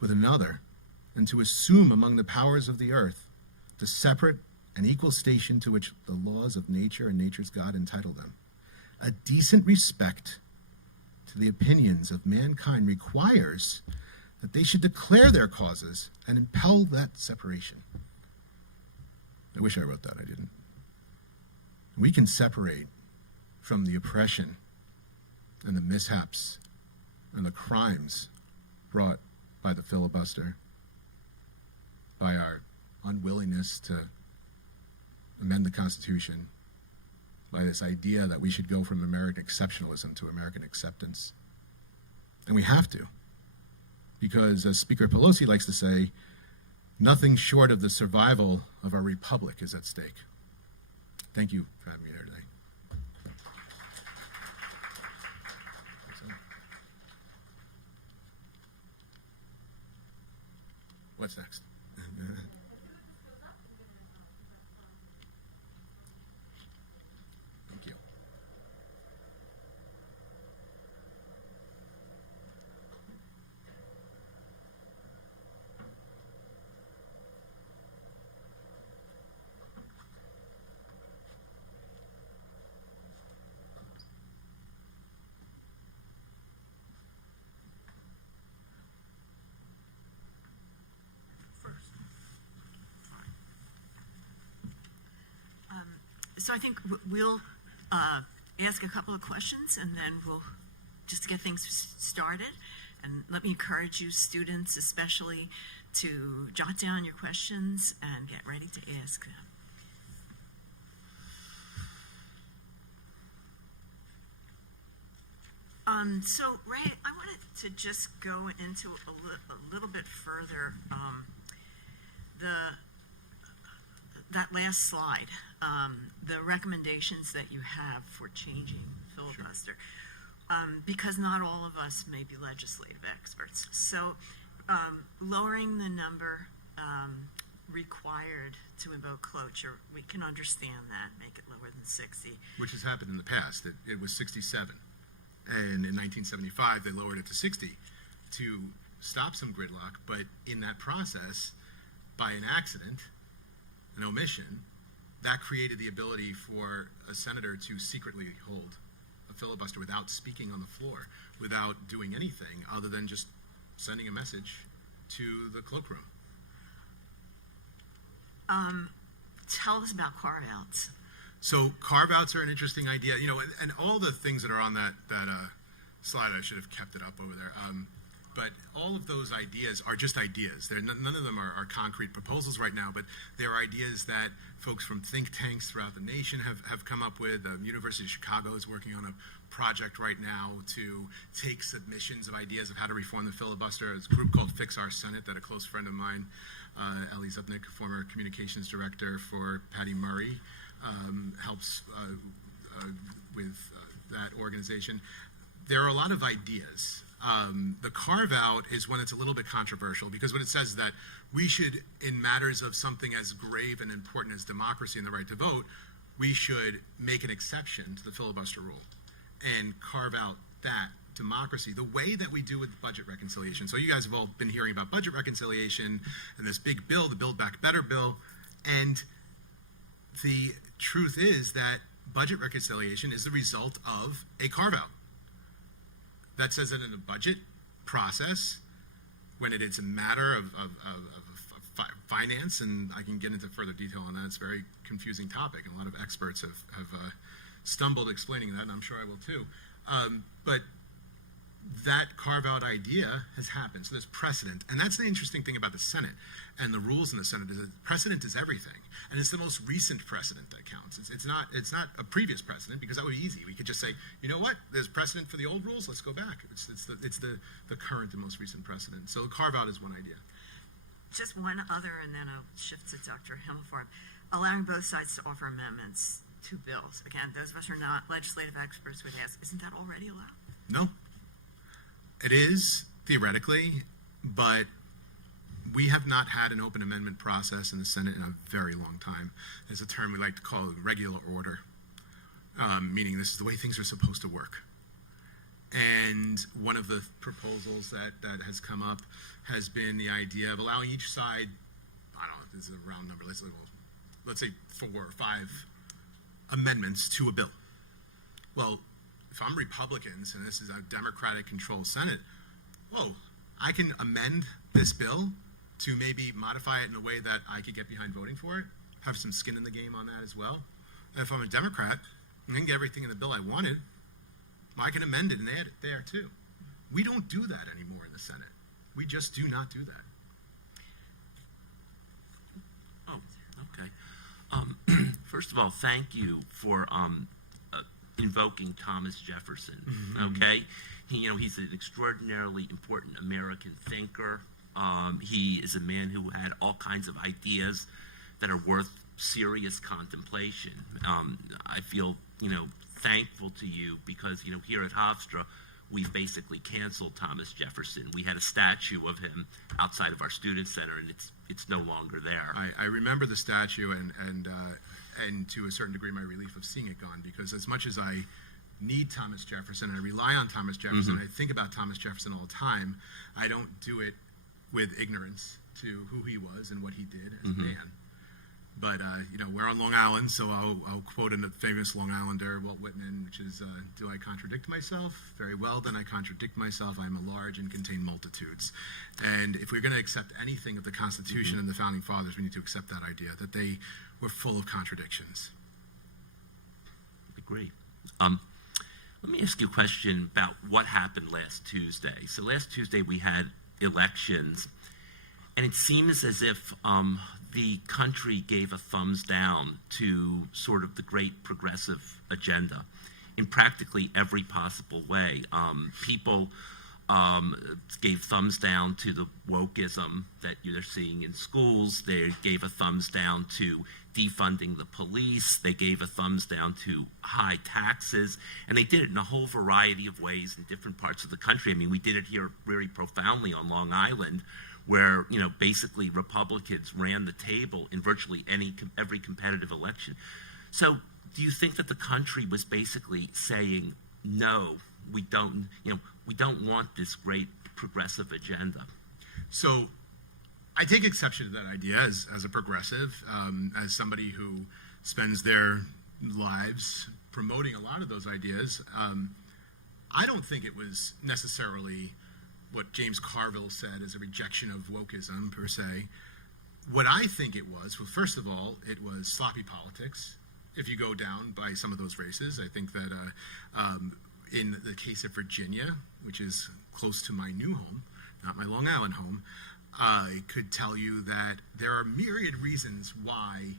with another, and to assume among the powers of the earth the separate and equal station to which the laws of nature and nature's God entitle them. A decent respect to the opinions of mankind requires that they should declare their causes and impel that separation. I wish I wrote that, I didn't. We can separate from the oppression and the mishaps and the crimes brought by the filibuster, by our unwillingness to amend the Constitution, by this idea that we should go from American exceptionalism to American acceptance. And we have to, because as Speaker Pelosi likes to say, nothing short of the survival of our republic is at stake. Thank you for having me here today. What's next? Thank you. So I think we'll ask a couple of questions, and then we'll just get things started. And let me encourage you, students especially, to jot down your questions and get ready to ask them. So Ray, I wanted to just go into a little bit further that last slide, the recommendations that you have for changing filibuster, because not all of us may be legislative experts. So lowering the number required to invoke cloture, we can understand that, make it lower than 60. Which has happened in the past. It was 67. And in 1975, they lowered it to 60 to stop some gridlock. But in that process, by an accident, an omission, that created the ability for a senator to secretly hold a filibuster without speaking on the floor, without doing anything other than just sending a message to the cloakroom. Tell us about carve-outs. So carve-outs are an interesting idea, you know, and all the things that are on that slide, I should have kept it up over there. But all of those ideas are just ideas. None of them are concrete proposals right now, but they're ideas that folks from think tanks throughout the nation have come up with. The University of Chicago is working on a project right now to take submissions of ideas of how to reform the filibuster. There's a group called Fix Our Senate that a close friend of mine, Ellie Zupnik, former communications director for Patty Murray, helps with that organization. There are a lot of ideas. The carve-out is when it's a little bit controversial, because what it says is that we should, in matters of something as grave and important as democracy and the right to vote, we should make an exception to the filibuster rule and carve out that democracy the way that we do with budget reconciliation. So you guys have all been hearing about budget reconciliation and this big bill, the Build Back Better bill, and the truth is that budget reconciliation is the result of a carve-out. That says that in the budget process, when it is a matter of finance, and I can get into further detail on that, it's a very confusing topic, and a lot of experts have stumbled explaining that, and I'm sure I will too. But that carve-out idea has happened. So there's precedent. And that's the interesting thing about the Senate and the rules in the Senate is that precedent is everything. And it's the most recent precedent that counts. It's not a previous precedent, because that would be easy. We could just say, you know what, there's precedent for the old rules, let's go back. It's the current and most recent precedent. So carve-out is one idea. Just one other, and then I'll shift to Dr. Himmelfarb. Allowing both sides to offer amendments to bills. Again, those of us who are not legislative experts would ask, isn't that already allowed? No. It is, theoretically, but we have not had an open amendment process in the Senate in a very long time. There's a term we like to call regular order, meaning this is the way things are supposed to work. And one of the proposals that has come up has been the idea of allowing each side, I don't know, this is a round number, let's say 4 or 5 amendments to a bill. Well, if I'm Republicans and this is a Democratic-controlled Senate, whoa, I can amend this bill to maybe modify it in a way that I could get behind voting for it, have some skin in the game on that as well. And if I'm a Democrat and then get everything in the bill I wanted, I can amend it and add it there too. We don't do that anymore in the Senate. We just do not do that. Oh, okay. First of all, thank you for invoking Thomas Jefferson. Okay, he's an extraordinarily important American thinker. He is a man who had all kinds of ideas that are worth serious contemplation. I feel thankful to you because here at Hofstra we've basically canceled Thomas Jefferson. We had a statue of him outside of our student center, and it's no longer there. I remember the statue and to a certain degree my relief of seeing it gone, because as much as I need Thomas Jefferson and I rely on Thomas Jefferson, I think about Thomas Jefferson all the time, I don't do it with ignorance to who he was and what he did as a man. But, we're on Long Island, so I'll quote a famous Long Islander, Walt Whitman, which is, do I contradict myself? Very well, then I contradict myself. I am a large and contain multitudes. And if we're going to accept anything of the Constitution and the Founding Fathers, we need to accept that idea, that they were full of contradictions. I agree. Let me ask you a question about what happened last Tuesday. So last Tuesday we had elections, and it seems as if the country gave a thumbs down to sort of the great progressive agenda in practically every possible way. People gave thumbs down to the wokeism that you're seeing in schools. They gave a thumbs down to defunding the police. They gave a thumbs down to high taxes. And they did it in a whole variety of ways in different parts of the country. I mean, we did it here very profoundly on Long Island, where basically Republicans ran the table in virtually every competitive election. So do you think that the country was basically saying, no, we don't want this great progressive agenda? So I take exception to that idea as a progressive, as somebody who spends their lives promoting a lot of those ideas. I don't think it was necessarily what James Carville said as a rejection of wokeism per se. What I think it was, well, first of all, it was sloppy politics. If you go down by some of those races, I think that in the case of Virginia, which is close to my new home, not my Long Island home, I could tell you that there are myriad reasons why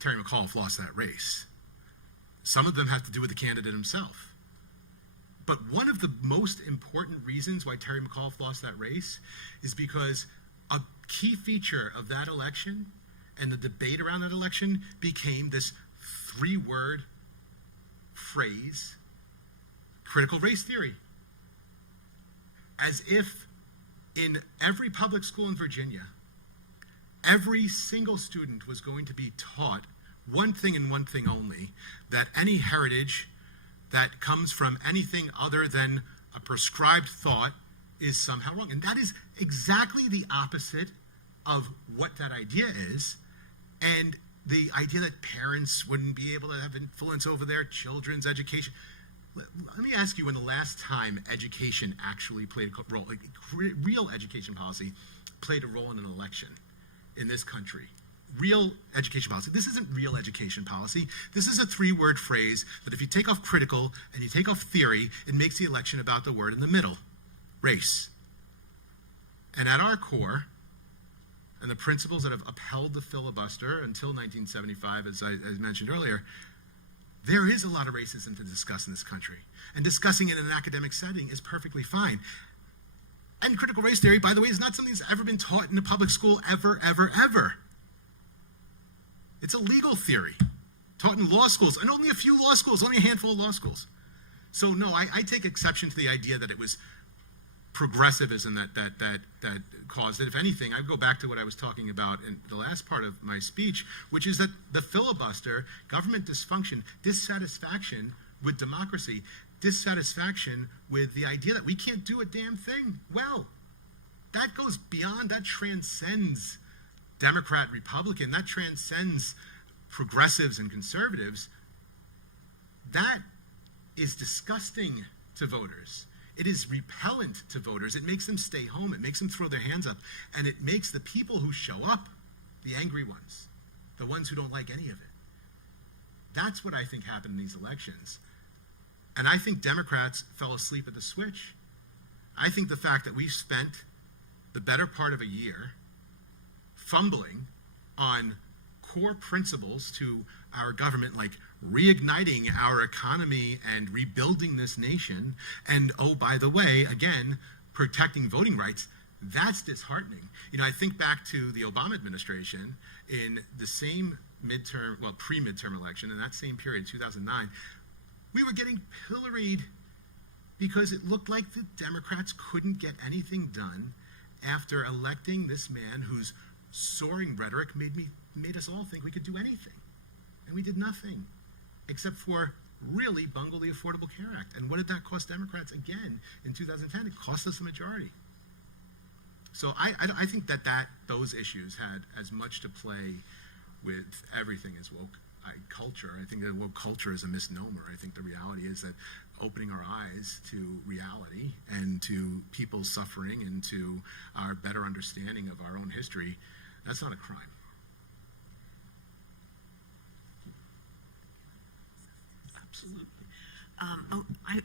Terry McAuliffe lost that race. Some of them have to do with the candidate himself. But one of the most important reasons why Terry McAuliffe lost that race is because a key feature of that election and the debate around that election became this 3-word phrase, critical race theory. As if in every public school in Virginia, every single student was going to be taught one thing and one thing only, that any heritage that comes from anything other than a prescribed thought is somehow wrong. And that is exactly the opposite of what that idea is. And the idea that parents wouldn't be able to have influence over their children's education. Let me ask you when the last time education actually played a role, like real education policy played a role in an election in this country. real education policy. This isn't real education policy. This is a 3-word phrase that if you take off critical and you take off theory, it makes the election about the word in the middle, race. And at our core, and the principles that have upheld the filibuster until 1975, as I mentioned earlier, there is a lot of racism to discuss in this country. And discussing it in an academic setting is perfectly fine. And critical race theory, by the way, is not something that's ever been taught in a public school ever, ever, ever. It's a legal theory taught in law schools, and only a few law schools, only a handful of law schools. So no, I take exception to the idea that it was progressivism that caused it. If anything, I go back to what I was talking about in the last part of my speech, which is that the filibuster, government dysfunction, dissatisfaction with democracy, dissatisfaction with the idea that we can't do a damn thing well. That goes beyond, that transcends Democrat, Republican, that transcends progressives and conservatives. That is disgusting to voters. It is repellent to voters. It makes them stay home. It makes them throw their hands up. And it makes the people who show up, the angry ones, the ones who don't like any of it. That's what I think happened in these elections. And I think Democrats fell asleep at the switch. I think the fact that we've spent the better part of a year fumbling on core principles to our government, like reigniting our economy and rebuilding this nation, and oh, by the way, again, protecting voting rights, that's disheartening. You know, I think back to the Obama administration in the same pre-midterm election, in that same period, 2009, we were getting pilloried because it looked like the Democrats couldn't get anything done after electing this man whose soaring rhetoric made us all think we could do anything. And we did nothing except for really bungle the Affordable Care Act. And what did that cost Democrats again in 2010? It cost us a majority. So I think that those issues had as much to play with everything as woke culture. I think that woke culture is a misnomer. I think the reality is that opening our eyes to reality and to people's suffering and to our better understanding of our own history, that's not a crime. Absolutely.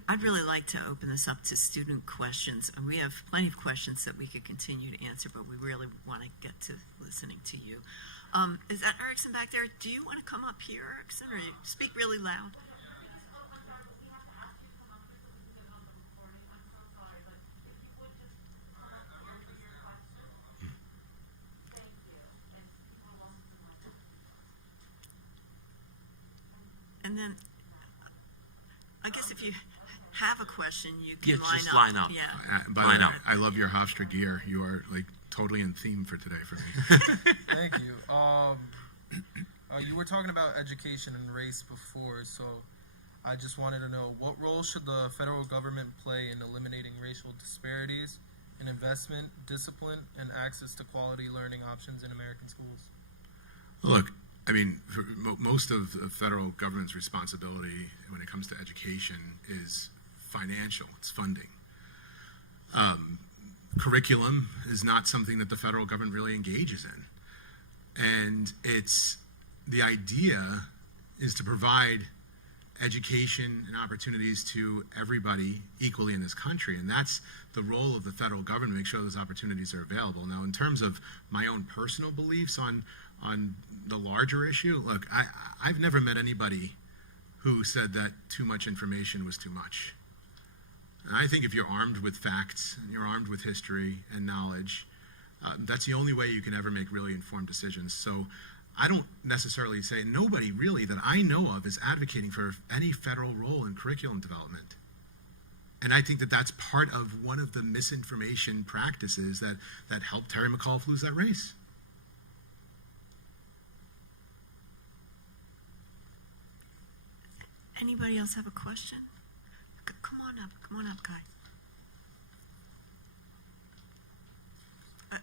I'd really like to open this up to student questions. And we have plenty of questions that we could continue to answer, but we really want to get to listening to you. Is that Erickson back there? Do you want to come up here, Erickson, or you speak really loud? And then, I guess if you have a question, you can line up. Yeah. By the way, I love your Hofstra gear. You are like totally in theme for today for me. Thank you. You were talking about education and race before, so I just wanted to know, what role should the federal government play in eliminating racial disparities in investment, discipline, and access to quality learning options in American schools? Look, I mean, most of the federal government's responsibility when it comes to education is financial. It's funding. Curriculum is not something that the federal government really engages in. And the idea is to provide education and opportunities to everybody equally in this country. And that's the role of the federal government, to make sure those opportunities are available. Now, in terms of my own personal beliefs on the larger issue, look, I've never met anybody who said that too much information was too much. And I think if you're armed with facts, and you're armed with history and knowledge, that's the only way you can ever make really informed decisions. So I don't necessarily say, nobody really that I know of is advocating for any federal role in curriculum development. And I think that that's part of one of the misinformation practices that helped Terry McAuliffe lose that race. Anybody else have a question? Come on up, Kai.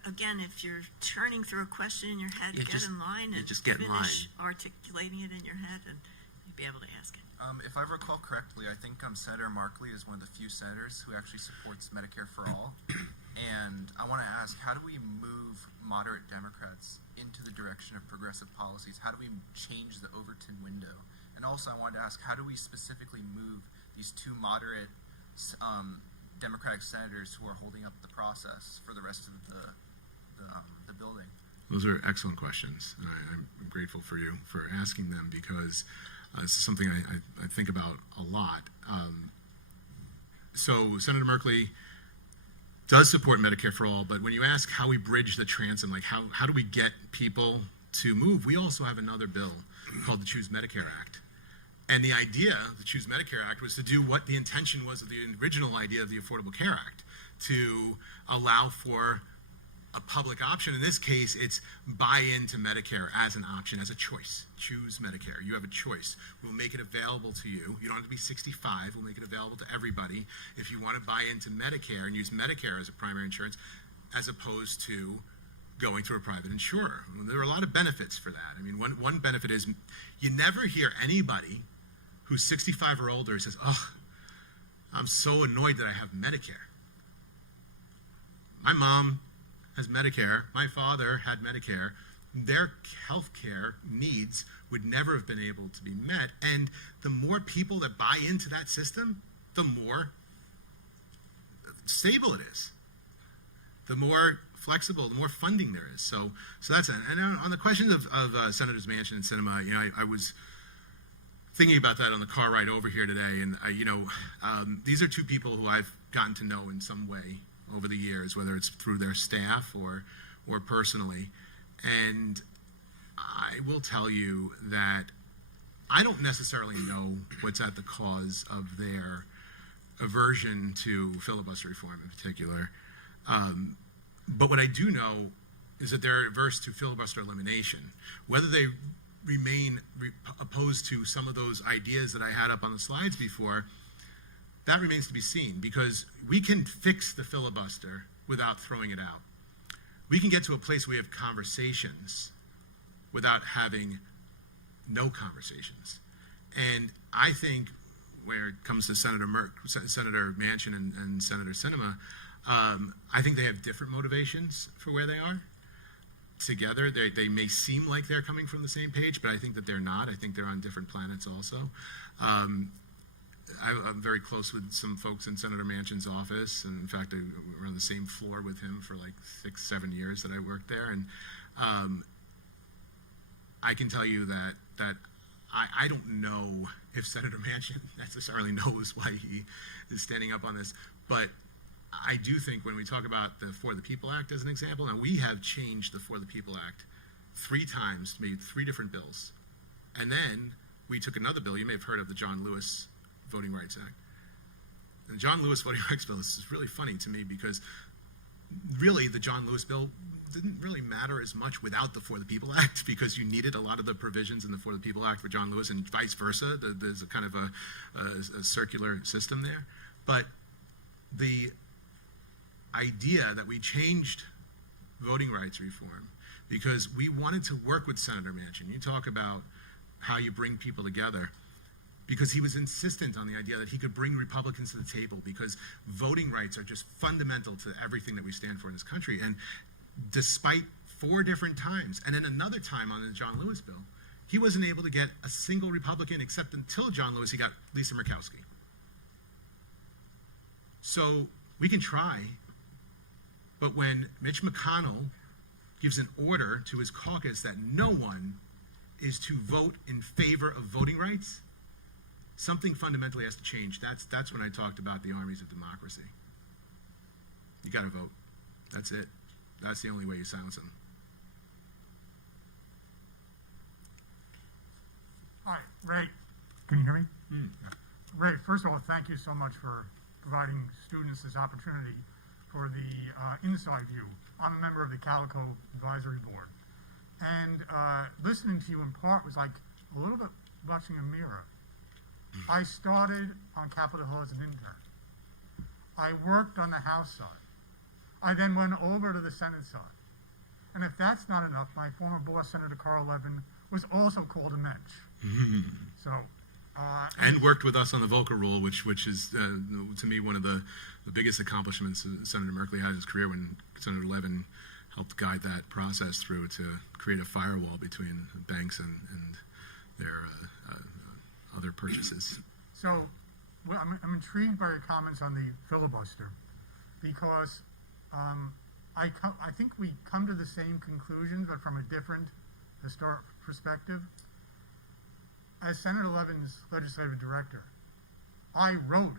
Again, if you're churning through a question in your head, get in line and just get in finish line. articulating it in your head, and you'll be able to ask it. If I recall correctly, I think Senator Merkley is one of the few senators who actually supports Medicare for all. And I want to ask, how do we move moderate Democrats into the direction of progressive policies? How do we change the Overton window? And also, I wanted to ask, how do we specifically move these two moderate Democratic senators who are holding up the process for the rest of the building? Those are excellent questions, and I'm grateful for you for asking them, because this is something I think about a lot. So Senator Merkley does support Medicare for all, but when you ask how we bridge the transom, like how do we get people to move, we also have another bill called the Choose Medicare Act. And the idea, the Choose Medicare Act, was to do what the intention was of the original idea of the Affordable Care Act, to allow for a public option. In this case, it's buy into Medicare as an option, as a choice. Choose Medicare. You have a choice. We'll make it available to you. You don't have to be 65. We'll make it available to everybody if you want to buy into Medicare and use Medicare as a primary insurance, as opposed to going through a private insurer. There are a lot of benefits for that. I mean, one benefit is you never hear anybody who's 65 or older says, "Oh, I'm so annoyed that I have Medicare. My mom has Medicare. My father had Medicare. Their health care needs would never have been able to be met." And the more people that buy into that system, the more stable it is, the more flexible, the more funding there is. So that's it. And on the question of Senators Manchin and Sinema, I was thinking about that on the car ride over here today, and these are two people who I've gotten to know in some way over the years, whether it's through their staff or personally. And I will tell you that I don't necessarily know what's at the cause of their aversion to filibuster reform in particular. But what I do know is that they're averse to filibuster elimination. Whether they remain opposed to some of those ideas that I had up on the slides before, that remains to be seen, because we can fix the filibuster without throwing it out. We can get to a place where we have conversations without having no conversations. And I think where it comes to Senator Manchin and Senator Sinema, I think they have different motivations for where they are. Together, they may seem like they're coming from the same page, but I think that they're not. I think they're on different planets also. I'm very close with some folks in Senator Manchin's office, and in fact, I were on the same floor with him for like 6-7 years that I worked there. And I can tell you that I don't know if Senator Manchin necessarily knows why he is standing up on this, but I do think when we talk about the For the People Act as an example, and we have changed the For the People Act 3 times, made 3 different bills. And then we took another bill. You may have heard of the John Lewis Voting Rights Act. And the John Lewis Voting Rights Bill, this is really funny to me, because really the John Lewis bill didn't really matter as much without the For the People Act, because you needed a lot of the provisions in the For the People Act for John Lewis, and vice versa. There's a kind of a circular system there. But the idea that we changed voting rights reform because we wanted to work with Senator Manchin. You talk about how you bring people together, because he was insistent on the idea that he could bring Republicans to the table, because voting rights are just fundamental to everything that we stand for in this country. And despite 4 different times, and then another time on the John Lewis bill, he wasn't able to get a single Republican, except until John Lewis, he got Lisa Murkowski. So we can try, but when Mitch McConnell gives an order to his caucus that no one is to vote in favor of voting rights, something fundamentally has to change. That's when I talked about the armies of democracy. You got to vote. That's it. That's the only way you silence them. Hi, Ray. Can you hear me? Ray, first of all, thank you so much for providing students this opportunity for the inside view. I'm a member of the Kalikow Advisory Board. And listening to you in part was like a little bit watching a mirror. I started on Capitol Hill as an intern. I worked on the House side. I then went over to the Senate side. And if that's not enough, my former boss, Senator Carl Levin, was also called a mensch. So And worked with us on the Volcker Rule, which is, to me, one of the biggest accomplishments Senator Merkley had in his career, when Senator Levin helped guide that process through to create a firewall between banks and their other purchases. So, well, I'm intrigued by your comments on the filibuster, because I think we come to the same conclusions, but from a different historic perspective. As Senator Levin's legislative director, I wrote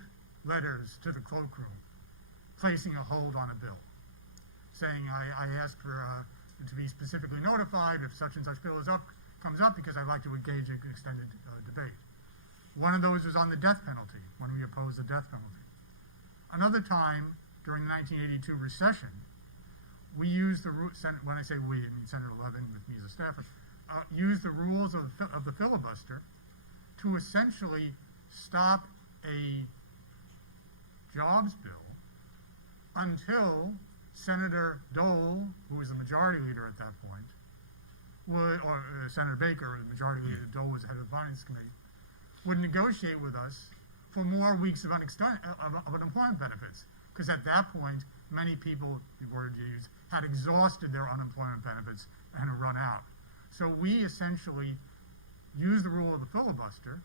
letters to the cloakroom placing a hold on a bill, saying I asked for to be specifically notified if such and such bill comes up because I'd like to engage in extended debate. One of those was on the death penalty, when we opposed the death penalty. Another time, during the 1982 recession, we used when I say we, I mean Senator Levin with me as a staffer, used the rules of the filibuster to essentially stop a jobs bill until Senator Dole, who was the majority leader at that point, or Senator Baker, the majority leader, Dole was head of the Finance Committee, would negotiate with us for more weeks of unemployment benefits. Because at that point, many people, the word used, had exhausted their unemployment benefits and had run out. So we essentially used the rule of the filibuster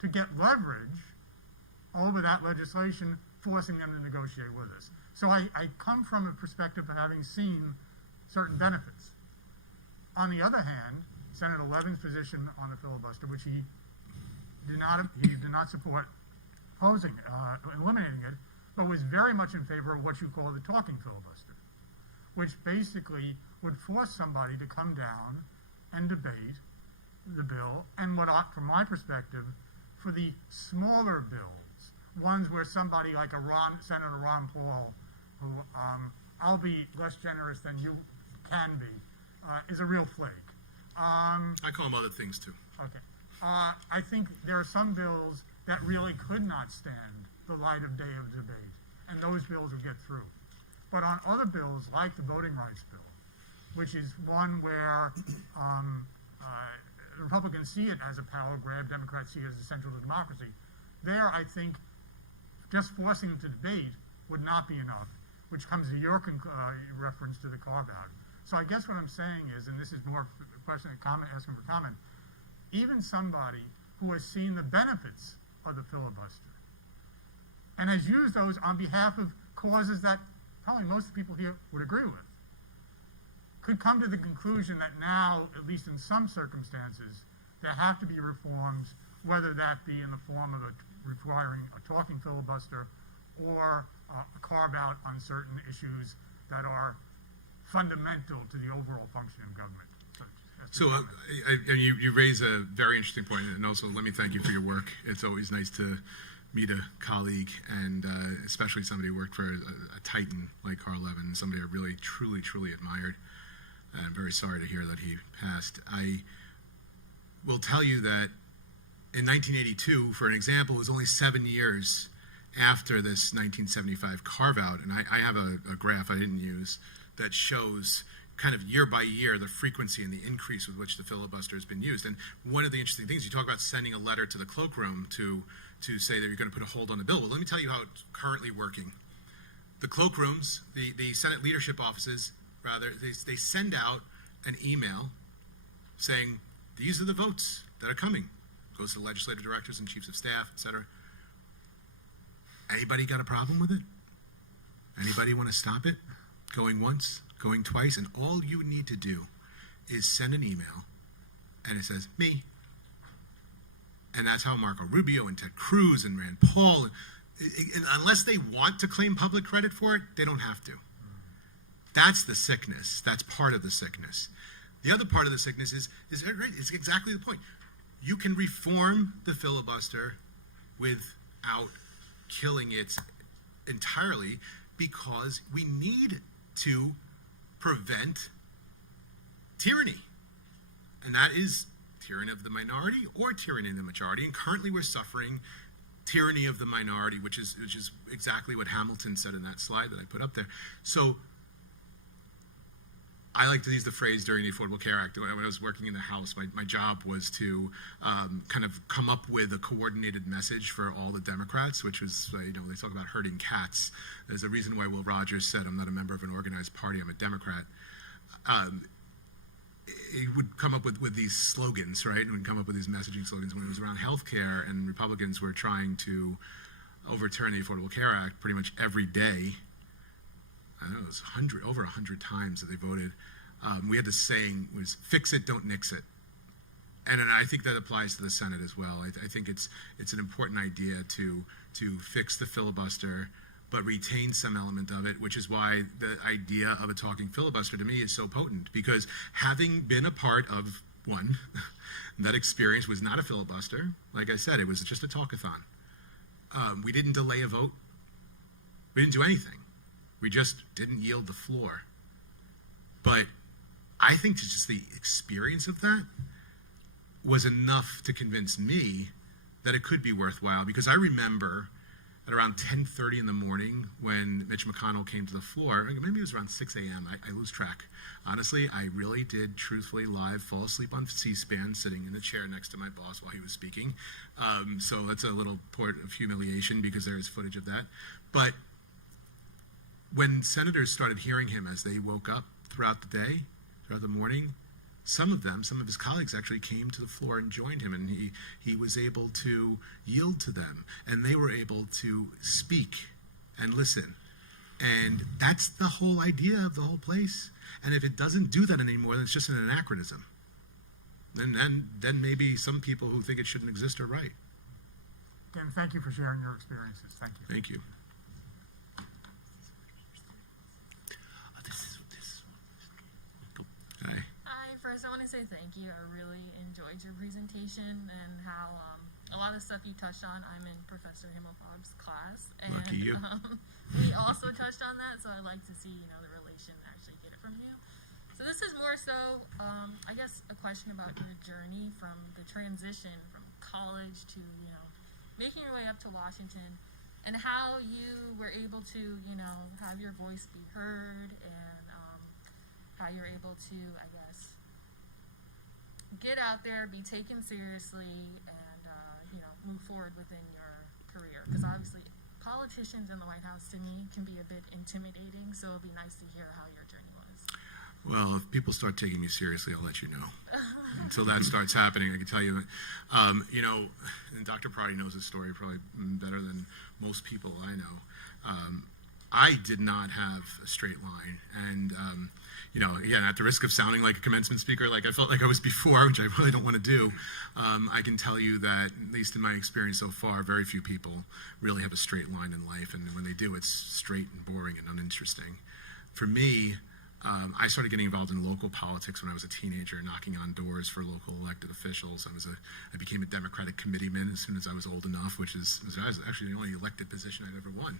to get leverage over that legislation, forcing them to negotiate with us. So I come from a perspective of having seen certain benefits. On the other hand, Senator Levin's position on the filibuster, which he did not support eliminating it, but was very much in favor of what you call the talking filibuster, which basically would force somebody to come down and debate the bill, and from my perspective, for the smaller bills, ones where somebody like Senator Ron Paul, who I'll be less generous than you can be, is a real flake. I call them other things too. Okay. I think there are some bills that really could not stand the light of day of debate, and those bills would get through. But on other bills, like the voting rights bill, which is one where Republicans see it as a power grab, Democrats see it as essential to democracy, there I think just forcing them to debate would not be enough, which comes to your reference to the carve-out. So I guess what I'm saying is, and this is more a question, asking for comment, even somebody who has seen the benefits of the filibuster and has used those on behalf of causes that probably most of the people here would agree with, could come to the conclusion that now, at least in some circumstances, there have to be reforms, whether that be in the form of requiring a talking filibuster or a carve-out on certain issues that are fundamental to the overall function of government. So you raise a very interesting point, and also let me thank you for your work. It's always nice to meet a colleague, and especially somebody who worked for a titan like Carl Levin, somebody I really, truly, truly admired. And I'm very sorry to hear that he passed. I will tell you that in 1982, for an example, it was only 7 years after this 1975 carve-out, and I have a graph I didn't use that shows kind of year by year the frequency and the increase with which the filibuster has been used. And one of the interesting things, you talk about sending a letter to the cloakroom to say that you're going to put a hold on the bill. Well, let me tell you how it's currently working. The cloakrooms, the Senate leadership offices, rather, they send out an email saying, these are the votes that are coming. Goes to the legislative directors and chiefs of staff, etc. Anybody got a problem with it? Anybody want to stop it? Going once, going twice, and all you need to do is send an email, and it says, me. And that's how Marco Rubio and Ted Cruz and Rand Paul, and unless they want to claim public credit for it, they don't have to. That's the sickness. That's part of the sickness. The other part of the sickness is exactly the point. You can reform the filibuster without killing it entirely, because we need to prevent tyranny. And that is tyranny of the minority or tyranny of the majority. And currently we're suffering tyranny of the minority, which is exactly what Hamilton said in that slide that I put up there. So I like to use the phrase during the Affordable Care Act. When I was working in the House, my job was to kind of come up with a coordinated message for all the Democrats, which was, they talk about herding cats. There's a reason why Will Rogers said, I'm not a member of an organized party, I'm a Democrat. He would come up with these slogans, right? And would come up with these messaging slogans when it was around health care, and Republicans were trying to overturn the Affordable Care Act pretty much every day. I don't know, it was over 100 times that they voted. We had this saying was, fix it, don't nix it. And I think that applies to the Senate as well. I think it's an important idea to fix the filibuster, but retain some element of it, which is why the idea of a talking filibuster to me is so potent, because having been a part of one, that experience was not a filibuster. Like I said, it was just a talkathon. We didn't delay a vote. We didn't do anything. We just didn't yield the floor. But I think just the experience of that was enough to convince me that it could be worthwhile, because I remember at around 10:30 in the morning when Mitch McConnell came to the floor, maybe it was around 6 a.m., I lose track. Honestly, I really did truthfully fall asleep on C-SPAN sitting in the chair next to my boss while he was speaking. So that's a little port of humiliation, because there is footage of that. But when senators started hearing him as they woke up throughout the day, throughout the morning, some of his colleagues actually came to the floor and joined him, and he was able to yield to them, and they were able to speak and listen. And that's the whole idea of the whole place. And if it doesn't do that anymore, then it's just an anachronism. Then maybe some people who think it shouldn't exist are right. Again, thank you for sharing your experiences. Thank you. Thank you. Hi. Hi, first I want to say thank you. I really enjoyed your presentation and how a lot of stuff you touched on. I'm in Professor Himmelfarb's class. And, Lucky you. We also touched on that, so I'd like to see, the relation, actually get it from you. So this is more so, I guess, a question about your journey from the transition from college to, making your way up to Washington, and how you were able to, have your voice be heard, and how you're able to, I guess, get out there, be taken seriously, and, move forward within your career. Because obviously, politicians in the White House, to me, can be a bit intimidating, so it'd be nice to hear how your journey was. Well, if people start taking me seriously, I'll let you know. Until that starts happening, I can tell you, and Dr. Prati knows this story probably better than most people I know. I did not have a straight line, and again, at the risk of sounding like a commencement speaker, like I felt like I was before, which I really don't want to do, I can tell you that, at least in my experience so far, very few people really have a straight line in life, and when they do, it's straight and boring and uninteresting. For me, I started getting involved in local politics when I was a teenager, knocking on doors for local elected officials. I became a Democratic committeeman as soon as I was old enough, which was actually the only elected position I'd ever won.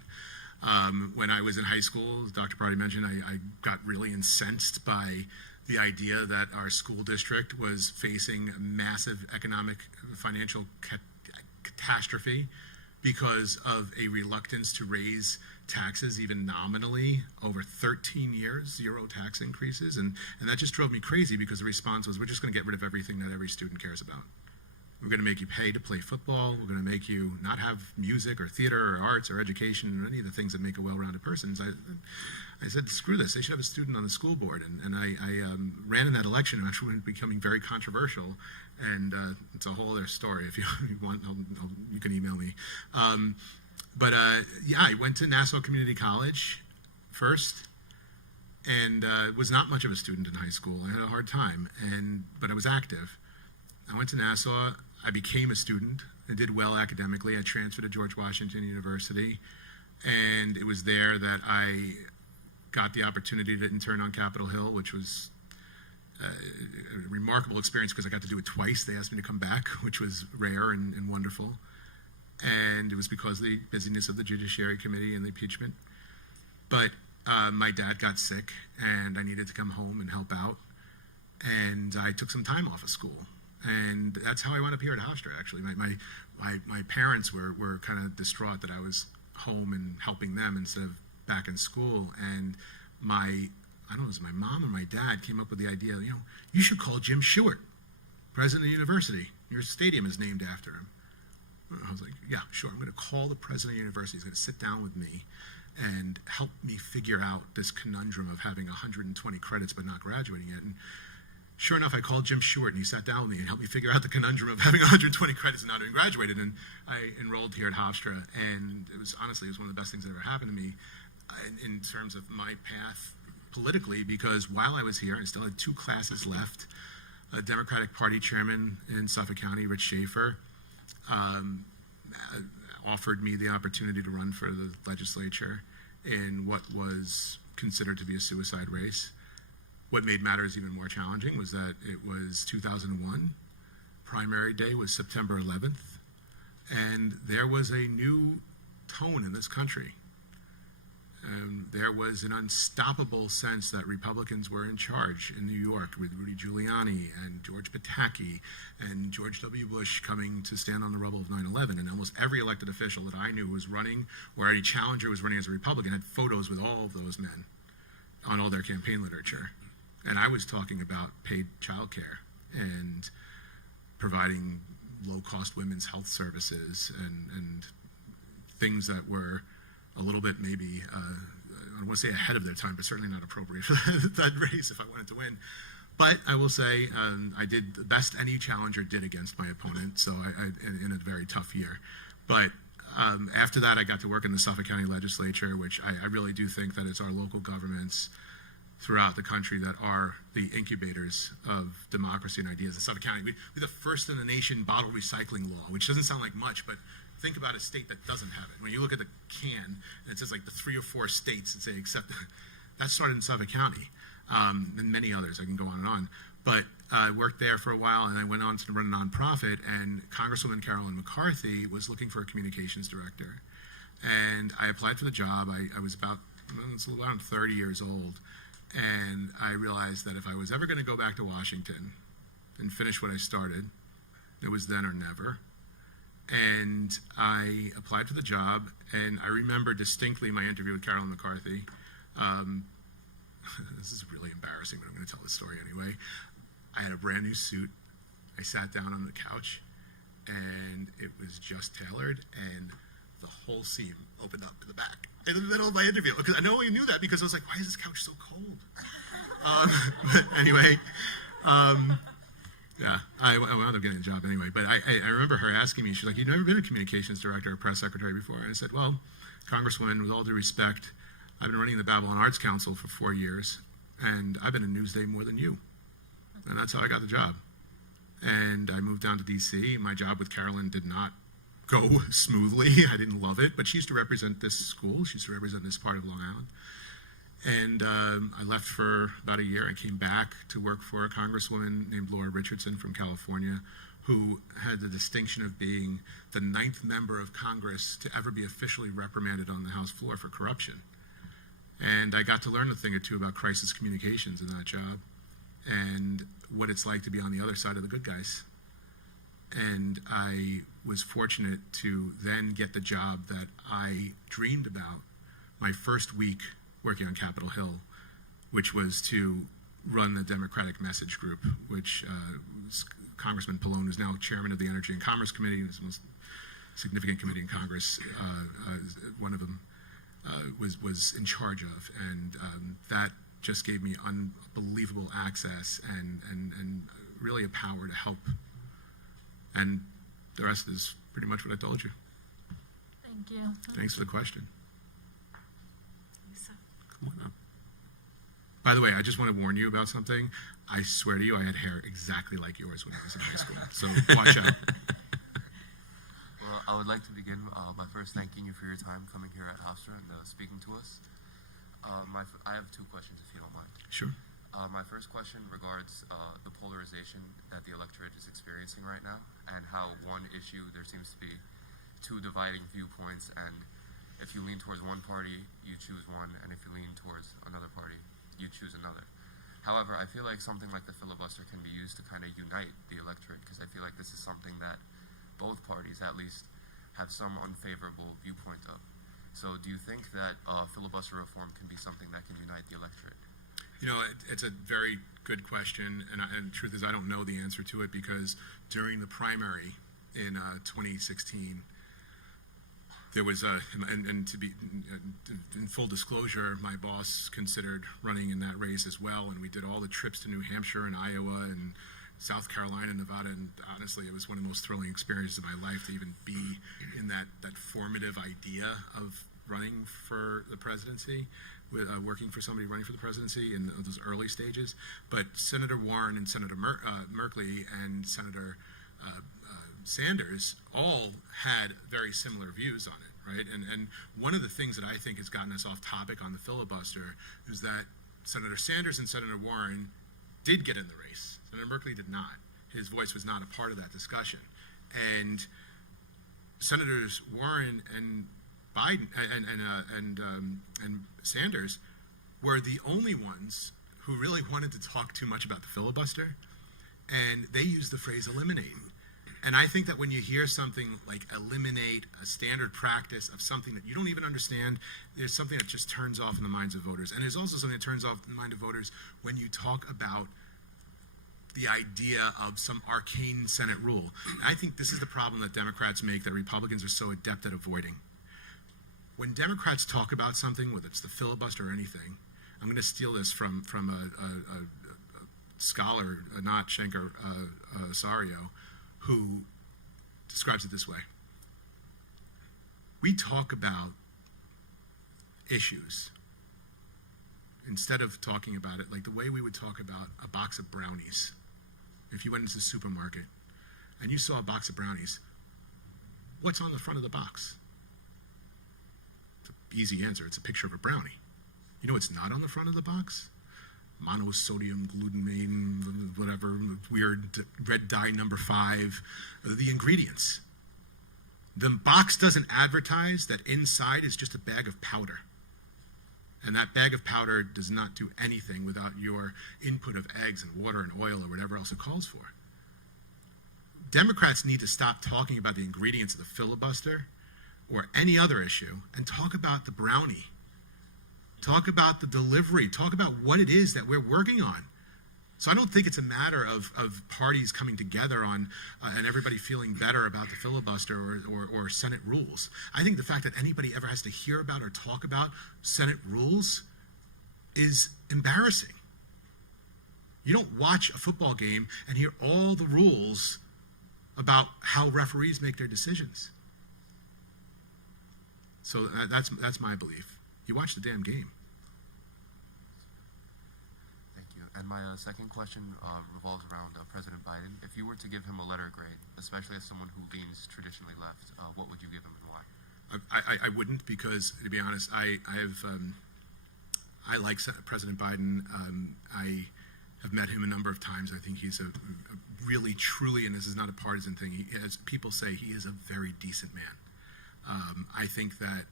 When I was in high school, as Dr. Prati mentioned, I got really incensed by the idea that our school district was facing a massive economic, financial catastrophe because of a reluctance to raise taxes even nominally over 13 years, 0 tax increases. And that just drove me crazy, because the response was, we're just going to get rid of everything that every student cares about. We're going to make you pay to play football. We're going to make you not have music or theater or arts or education or any of the things that make a well-rounded person. So I said, screw this. They should have a student on the school board. And I ran in that election, and actually becoming very controversial. And it's a whole other story. If you want, you can email me. I went to Nassau Community College first, and was not much of a student in high school. I had a hard time, but I was active. I went to Nassau. I became a student. I did well academically. I transferred to George Washington University, and it was there that I got the opportunity to intern on Capitol Hill, which was a remarkable experience because I got to do it twice. They asked me to come back, which was rare and wonderful. And it was because of the busyness of the Judiciary Committee and the impeachment. But my dad got sick, and I needed to come home and help out. And I took some time off of school. And that's how I wound up here at Hofstra, actually. My parents were kind of distraught that I was home and helping them instead of back in school. And my I don't know, it was my mom or my dad came up with the idea, you should call Jim Stewart, president of the university. Your stadium is named after him. I was like, yeah, sure. I'm going to call the president of the university. He's going to sit down with me and help me figure out this conundrum of having 120 credits but not graduating yet. And sure enough, I called Jim Stewart, and he sat down with me and helped me figure out the conundrum of having 120 credits and not having graduated. And I enrolled here at Hofstra, and it was one of the best things that ever happened to me in terms of my path politically, because while I was here, I still had 2 classes left. A Democratic Party chairman in Suffolk County, Rich Schaefer, offered me the opportunity to run for the legislature in what was considered to be a suicide race. What made matters even more challenging was that it was 2001. Primary day was September 11th. And there was a new tone in this country. There was an unstoppable sense that Republicans were in charge in New York, with Rudy Giuliani and George Pataki and George W. Bush coming to stand on the rubble of 9/11. And almost every elected official that I knew was running, or any challenger was running as a Republican, had photos with all of those men on all their campaign literature. And I was talking about paid childcare and providing low-cost women's health services and things that were a little bit maybe, I don't want to say ahead of their time, but certainly not appropriate for that race if I wanted to win. But I will say I did the best any challenger did against my opponent, so in a very tough year. But after that, I got to work in the Suffolk County Legislature, which I really do think that it's our local governments throughout the country that are the incubators of democracy and ideas. In Suffolk County, we're the first in the nation bottle recycling law, which doesn't sound like much, but think about a state that doesn't have it. When you look at the can, and it says like the 3 or 4 states that say accept, that started in Suffolk County, and many others. I can go on and on. But I worked there for a while, and I went on to run a nonprofit, and Congresswoman Carolyn McCarthy was looking for a communications director. And I applied for the job. I was around 30 years old, and I realized that if I was ever going to go back to Washington and finish what I started, it was then or never. And I applied for the job, and I remember distinctly my interview with Carolyn McCarthy. This is really embarrassing, but I'm going to tell this story anyway. I had a brand new suit. I sat down on the couch, and it was just tailored, and the whole seam opened up in the back in the middle of my interview. Because I know you knew that, because I was like, why is this couch so cold? But anyway, yeah, I wound up getting a job anyway. But I remember her asking me, she's like, you've never been a communications director or press secretary before? And I said, well, Congresswoman, with all due respect, I've been running the Babylon Arts Council for 4 years, and I've been in Newsday more than you. And that's how I got the job. And I moved down to D.C. My job with Carolyn did not go smoothly. I didn't love it, but she used to represent this school. She used to represent this part of Long Island. And I left for about a year. I came back to work for a congresswoman named Laura Richardson from California, who had the distinction of being the 9th member of Congress to ever be officially reprimanded on the House floor for corruption. And I got to learn a thing or two about crisis communications in that job and what it's like to be on the other side of the good guys. And I was fortunate to then get the job that I dreamed about my first week working on Capitol Hill, which was to run the Democratic Message Group, which Congressman Pallone, who's now chairman of the Energy and Commerce Committee, is the most significant committee in Congress, one of them, was in charge of. And that just gave me unbelievable access and really a power to help. And the rest is pretty much what I told you. Thank you. Thanks for the question. Lisa. Come on up. By the way, I just want to warn you about something. I swear to you, I had hair exactly like yours when I was in high school. So watch out. Well, I would like to begin by first thanking you for your time coming here at Hofstra and speaking to us. I have 2 questions, if you don't mind. Sure. My first question regards the polarization that the electorate is experiencing right now, and how one issue, there seems to be 2 dividing viewpoints, and if you lean towards one party, you choose one, and if you lean towards another party, you choose another. However, I feel like something like the filibuster can be used to kind of unite the electorate, because I feel like this is something that both parties, at least, have some unfavorable viewpoint of. So do you think that filibuster reform can be something that can unite the electorate? You know, it's a very good question, and the truth is I don't know the answer to it because during the primary in 2016, there was and to be in full disclosure, my boss considered running in that race as well, and we did all the trips to New Hampshire and Iowa and South Carolina and Nevada, and honestly, it was one of the most thrilling experiences of my life to even be in that formative idea of running for the presidency, working for somebody running for the presidency in those early stages. But Senator Warren and Senator Merkley and Senator Sanders all had very similar views on it, right? And one of the things that I think has gotten us off topic on the filibuster is that Senator Sanders and Senator Warren did get in the race. Senator Merkley did not. His voice was not a part of that discussion. And Senators Warren and Biden and Sanders were the only ones who really wanted to talk too much about the filibuster, and they used the phrase eliminate. And I think that when you hear something like eliminate, a standard practice of something that you don't even understand, there's something that just turns off in the minds of voters. And there's also something that turns off in the mind of voters when you talk about the idea of some arcane Senate rule. And I think this is the problem that Democrats make that Republicans are so adept at avoiding. When Democrats talk about something, whether it's the filibuster or anything, I'm going to steal this from a scholar, not Shankar Asario, who describes it this way. We talk about issues instead of talking about it like the way we would talk about a box of brownies. If you went into the supermarket and you saw a box of brownies, what's on the front of the box? It's an easy answer. It's a picture of a brownie. You know what's not on the front of the box? Monosodium glutamate, whatever, weird red dye number 5, the ingredients. The box doesn't advertise that inside is just a bag of powder. And that bag of powder does not do anything without your input of eggs and water and oil or whatever else it calls for. Democrats need to stop talking about the ingredients of the filibuster or any other issue and talk about the brownie. Talk about the delivery. Talk about what it is that we're working on. So I don't think it's a matter of parties coming together on and everybody feeling better about the filibuster or Senate rules. I think the fact that anybody ever has to hear about or talk about Senate rules is embarrassing. You don't watch a football game and hear all the rules about how referees make their decisions. So that's my belief. You watch the damn game. Thank you. And my second question revolves around President Biden. If you were to give him a letter grade, especially as someone who leans traditionally left, what would you give him and why? I wouldn't, because to be honest, I like President Biden. I have met him a number of times. I think he's a really, truly, and this is not a partisan thing, as people say, he is a very decent man. I think that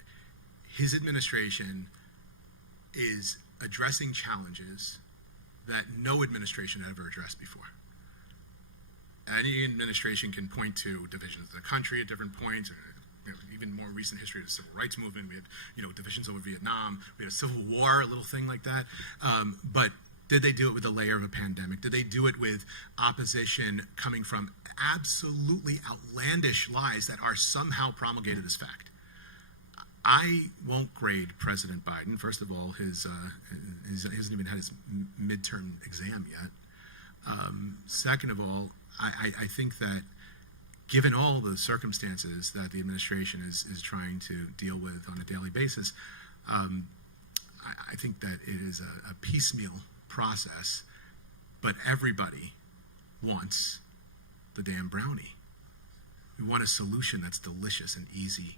his administration is addressing challenges that no administration had ever addressed before. Any administration can point to divisions of the country at different points, or even more recent history of the civil rights movement. We had, divisions over Vietnam. We had a civil war, a little thing like that. But did they do it with a layer of a pandemic? Did they do it with opposition coming from absolutely outlandish lies that are somehow promulgated as fact? I won't grade President Biden. First of all, he hasn't even had his midterm exam yet. Second of all, I think that given all the circumstances that the administration is trying to deal with on a daily basis, I think that it is a piecemeal process, but everybody wants the damn brownie. We want a solution that's delicious and easy,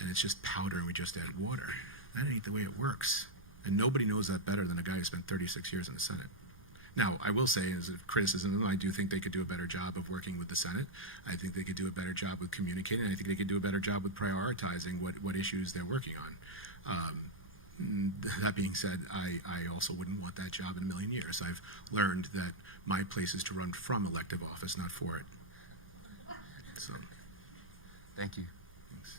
and it's just powder and we just add water. That ain't the way it works. And nobody knows that better than a guy who spent 36 years in the Senate. Now, I will say, as a criticism of them, I do think they could do a better job of working with the Senate. I think they could do a better job with communicating. I think they could do a better job with prioritizing what issues they're working on. That being said, I also wouldn't want that job in a million years. I've learned that my place is to run from elective office, not for it. So, Thank you. thanks.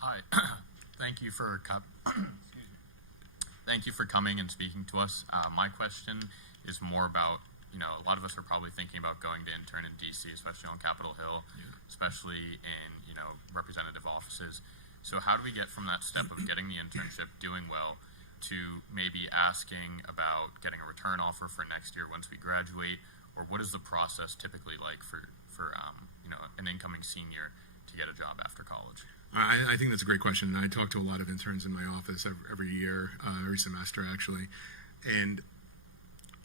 Hi. Thank you for thank you for coming and speaking to us. My question is more about, a lot of us are probably thinking about going to intern in DC, especially on Capitol Hill, especially in, representative offices. So how do we get from that step of getting the internship, doing well, to maybe asking about getting a return offer for next year once we graduate? Or what is the process typically like for an incoming senior to get a job after college? I think that's a great question. And I talk to a lot of interns in my office every year, every semester actually. And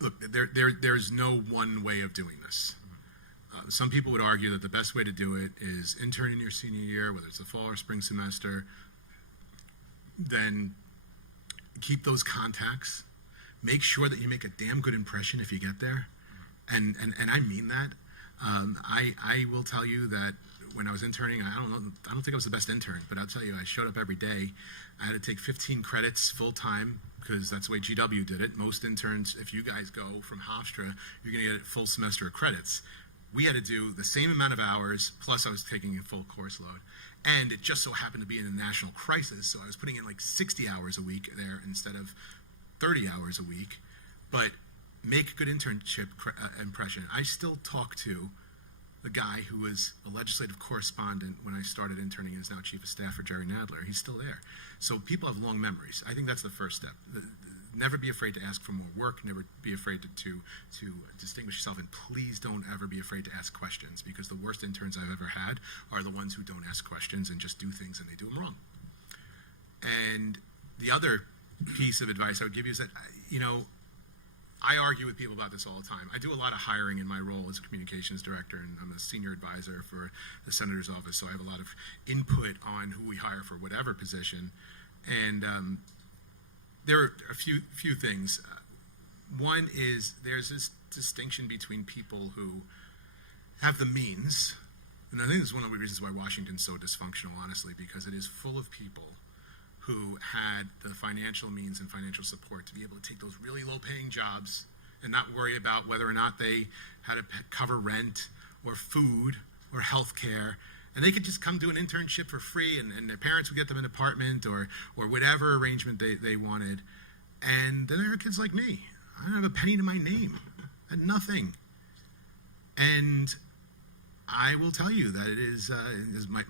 look, there's no one way of doing this. Some people would argue that the best way to do it is intern in your senior year, whether it's the fall or spring semester, then keep those contacts. Make sure that you make a damn good impression if you get there. And I mean that. I will tell you that when I was interning, I don't think I was the best intern, but I'll tell you, I showed up every day. I had to take 15 credits full time because that's the way GW did it. Most interns, if you guys go from Hofstra, you're going to get a full semester of credits. We had to do the same amount of hours, plus I was taking a full course load. And it just so happened to be in a national crisis, so I was putting in like 60 hours a week there instead of 30 hours a week. But make a good internship impression. I still talk to the guy who was a legislative correspondent when I started interning and is now chief of staff for Jerry Nadler. He's still there. So people have long memories. I think that's the first step. Never be afraid to ask for more work. Never be afraid to distinguish yourself. And please don't ever be afraid to ask questions, because the worst interns I've ever had are the ones who don't ask questions and just do things and they do them wrong. And the other piece of advice I would give you is that, I argue with people about this all the time. I do a lot of hiring in my role as a communications director, and I'm a senior advisor for the senator's office, so I have a lot of input on who we hire for whatever position. And there are a few things. One is there's this distinction between people who have the means, and I think this is one of the reasons why Washington's so dysfunctional, honestly, because it is full of people who had the financial means and financial support to be able to take those really low-paying jobs and not worry about whether or not they had to cover rent or food or health care. And they could just come do an internship for free, and their parents would get them an apartment or whatever arrangement they wanted. And then there are kids like me. I don't have a penny to my name. I had nothing. And I will tell you that it is, as my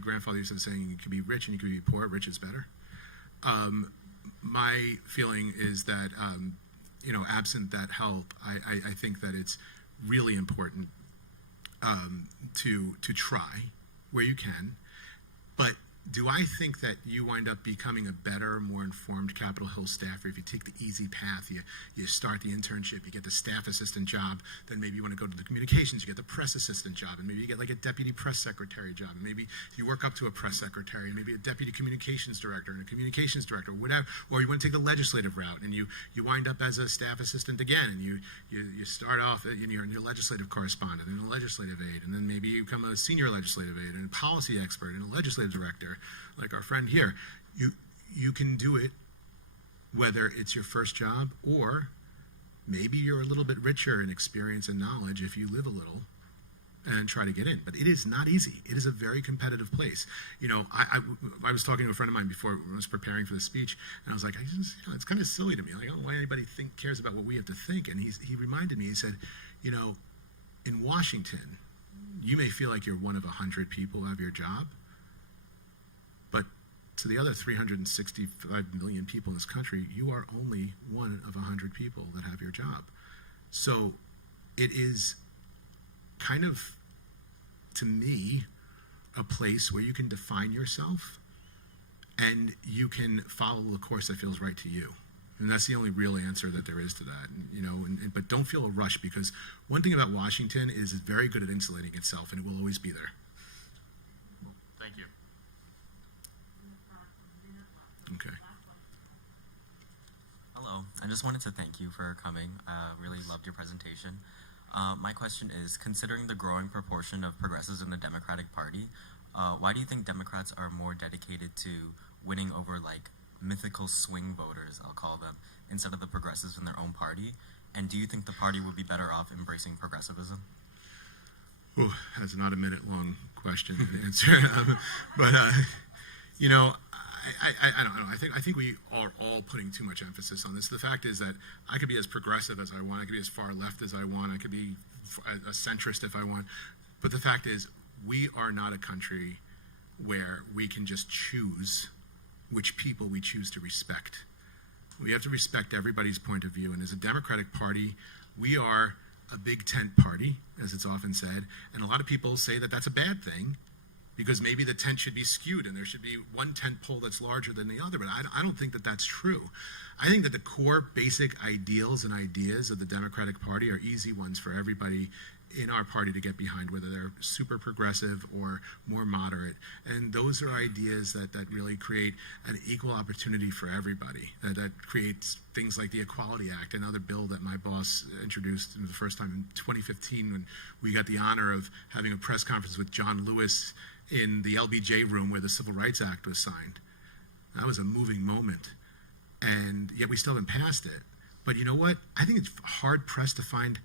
grandfather used to say, you can be rich and you can be poor. Rich is better. My feeling is that, absent that help, I think that it's really important to try where you can. But do I think that you wind up becoming a better, more informed Capitol Hill staffer if you take the easy path? You start the internship, you get the staff assistant job, then maybe you want to go to the communications, you get the press assistant job, and maybe you get like a deputy press secretary job, and maybe you work up to a press secretary, and maybe a deputy communications director and a communications director, whatever. Or you want to take the legislative route, and you wind up as a staff assistant again, and you start off in your legislative correspondent and a legislative aide, and then maybe you become a senior legislative aide and a policy expert and a legislative director, like our friend here. You can do it whether it's your first job or maybe you're a little bit richer in experience and knowledge if you live a little and try to get in. But it is not easy. It is a very competitive place. I was talking to a friend of mine before I was preparing for the speech, and I was like, it's kind of silly to me. Like, I don't know why anybody cares about what we have to think. And he reminded me, he said, in Washington, you may feel like you're one of 100 people who have your job, but to the other 365 million people in this country, you are only one of 100 people that have your job. So it is kind of, to me, a place where you can define yourself and you can follow the course that feels right to you. And that's the only real answer that there is to that. But don't feel a rush, because one thing about Washington is it's very good at insulating itself, and it will always be there. Well, thank you. Okay. Hello. I just wanted to thank you for coming. Really loved your presentation. My question is, considering the growing proportion of progressives in the Democratic Party, why do you think Democrats are more dedicated to winning over mythical swing voters, I'll call them, instead of the progressives in their own party? And do you think the party would be better off embracing progressivism? That's not a minute-long question to answer. But I don't know. I think we are all putting too much emphasis on this. The fact is that I could be as progressive as I want. I could be as far left as I want. I could be a centrist if I want. But the fact is, we are not a country where we can just choose which people we choose to respect. We have to respect everybody's point of view. And as a Democratic Party, we are a big tent party, as it's often said. And a lot of people say that that's a bad thing, because maybe the tent should be skewed and there should be one tent pole that's larger than the other. But I don't think that that's true. I think that the core basic ideals and ideas of the Democratic Party are easy ones for everybody in our party to get behind, whether they're super progressive or more moderate. And those are ideas that really create an equal opportunity for everybody, that creates things like the Equality Act, another bill that my boss introduced for the first time in 2015 when we got the honor of having a press conference with John Lewis in the LBJ room where the Civil Rights Act was signed. That was a moving moment. And yet we still haven't passed it. But you know what? I think it's hard-pressed to find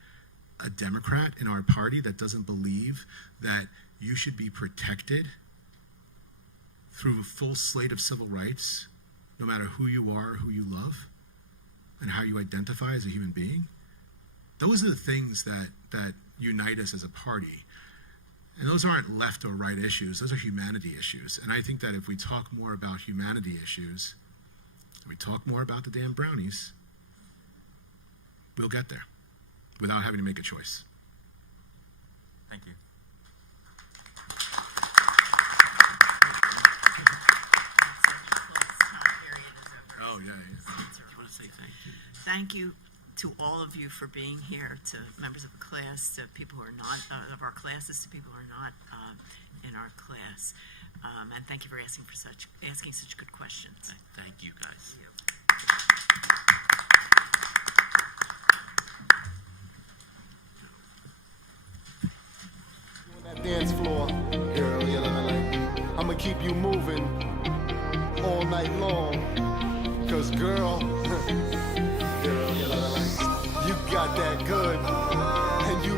a Democrat in our party that doesn't believe that you should be protected through a full slate of civil rights, no matter who you are, who you love, and how you identify as a human being. Those are the things that unite us as a party. And those aren't left or right issues. Those are humanity issues. And I think that if we talk more about humanity issues, and we talk more about the damn brownies, we'll get there without having to make a choice. Thank you. Oh, yeah. You want to say thank you? Thank you to all of you for being here, to members of the class, to people who are not of our classes, to people who are not in our class, and thank you for asking such good questions. Thank you, guys. On that dance floor, girl, you know, like, I'ma keep you moving all night long, 'cause girl, girl, you know, like, you got that good, and you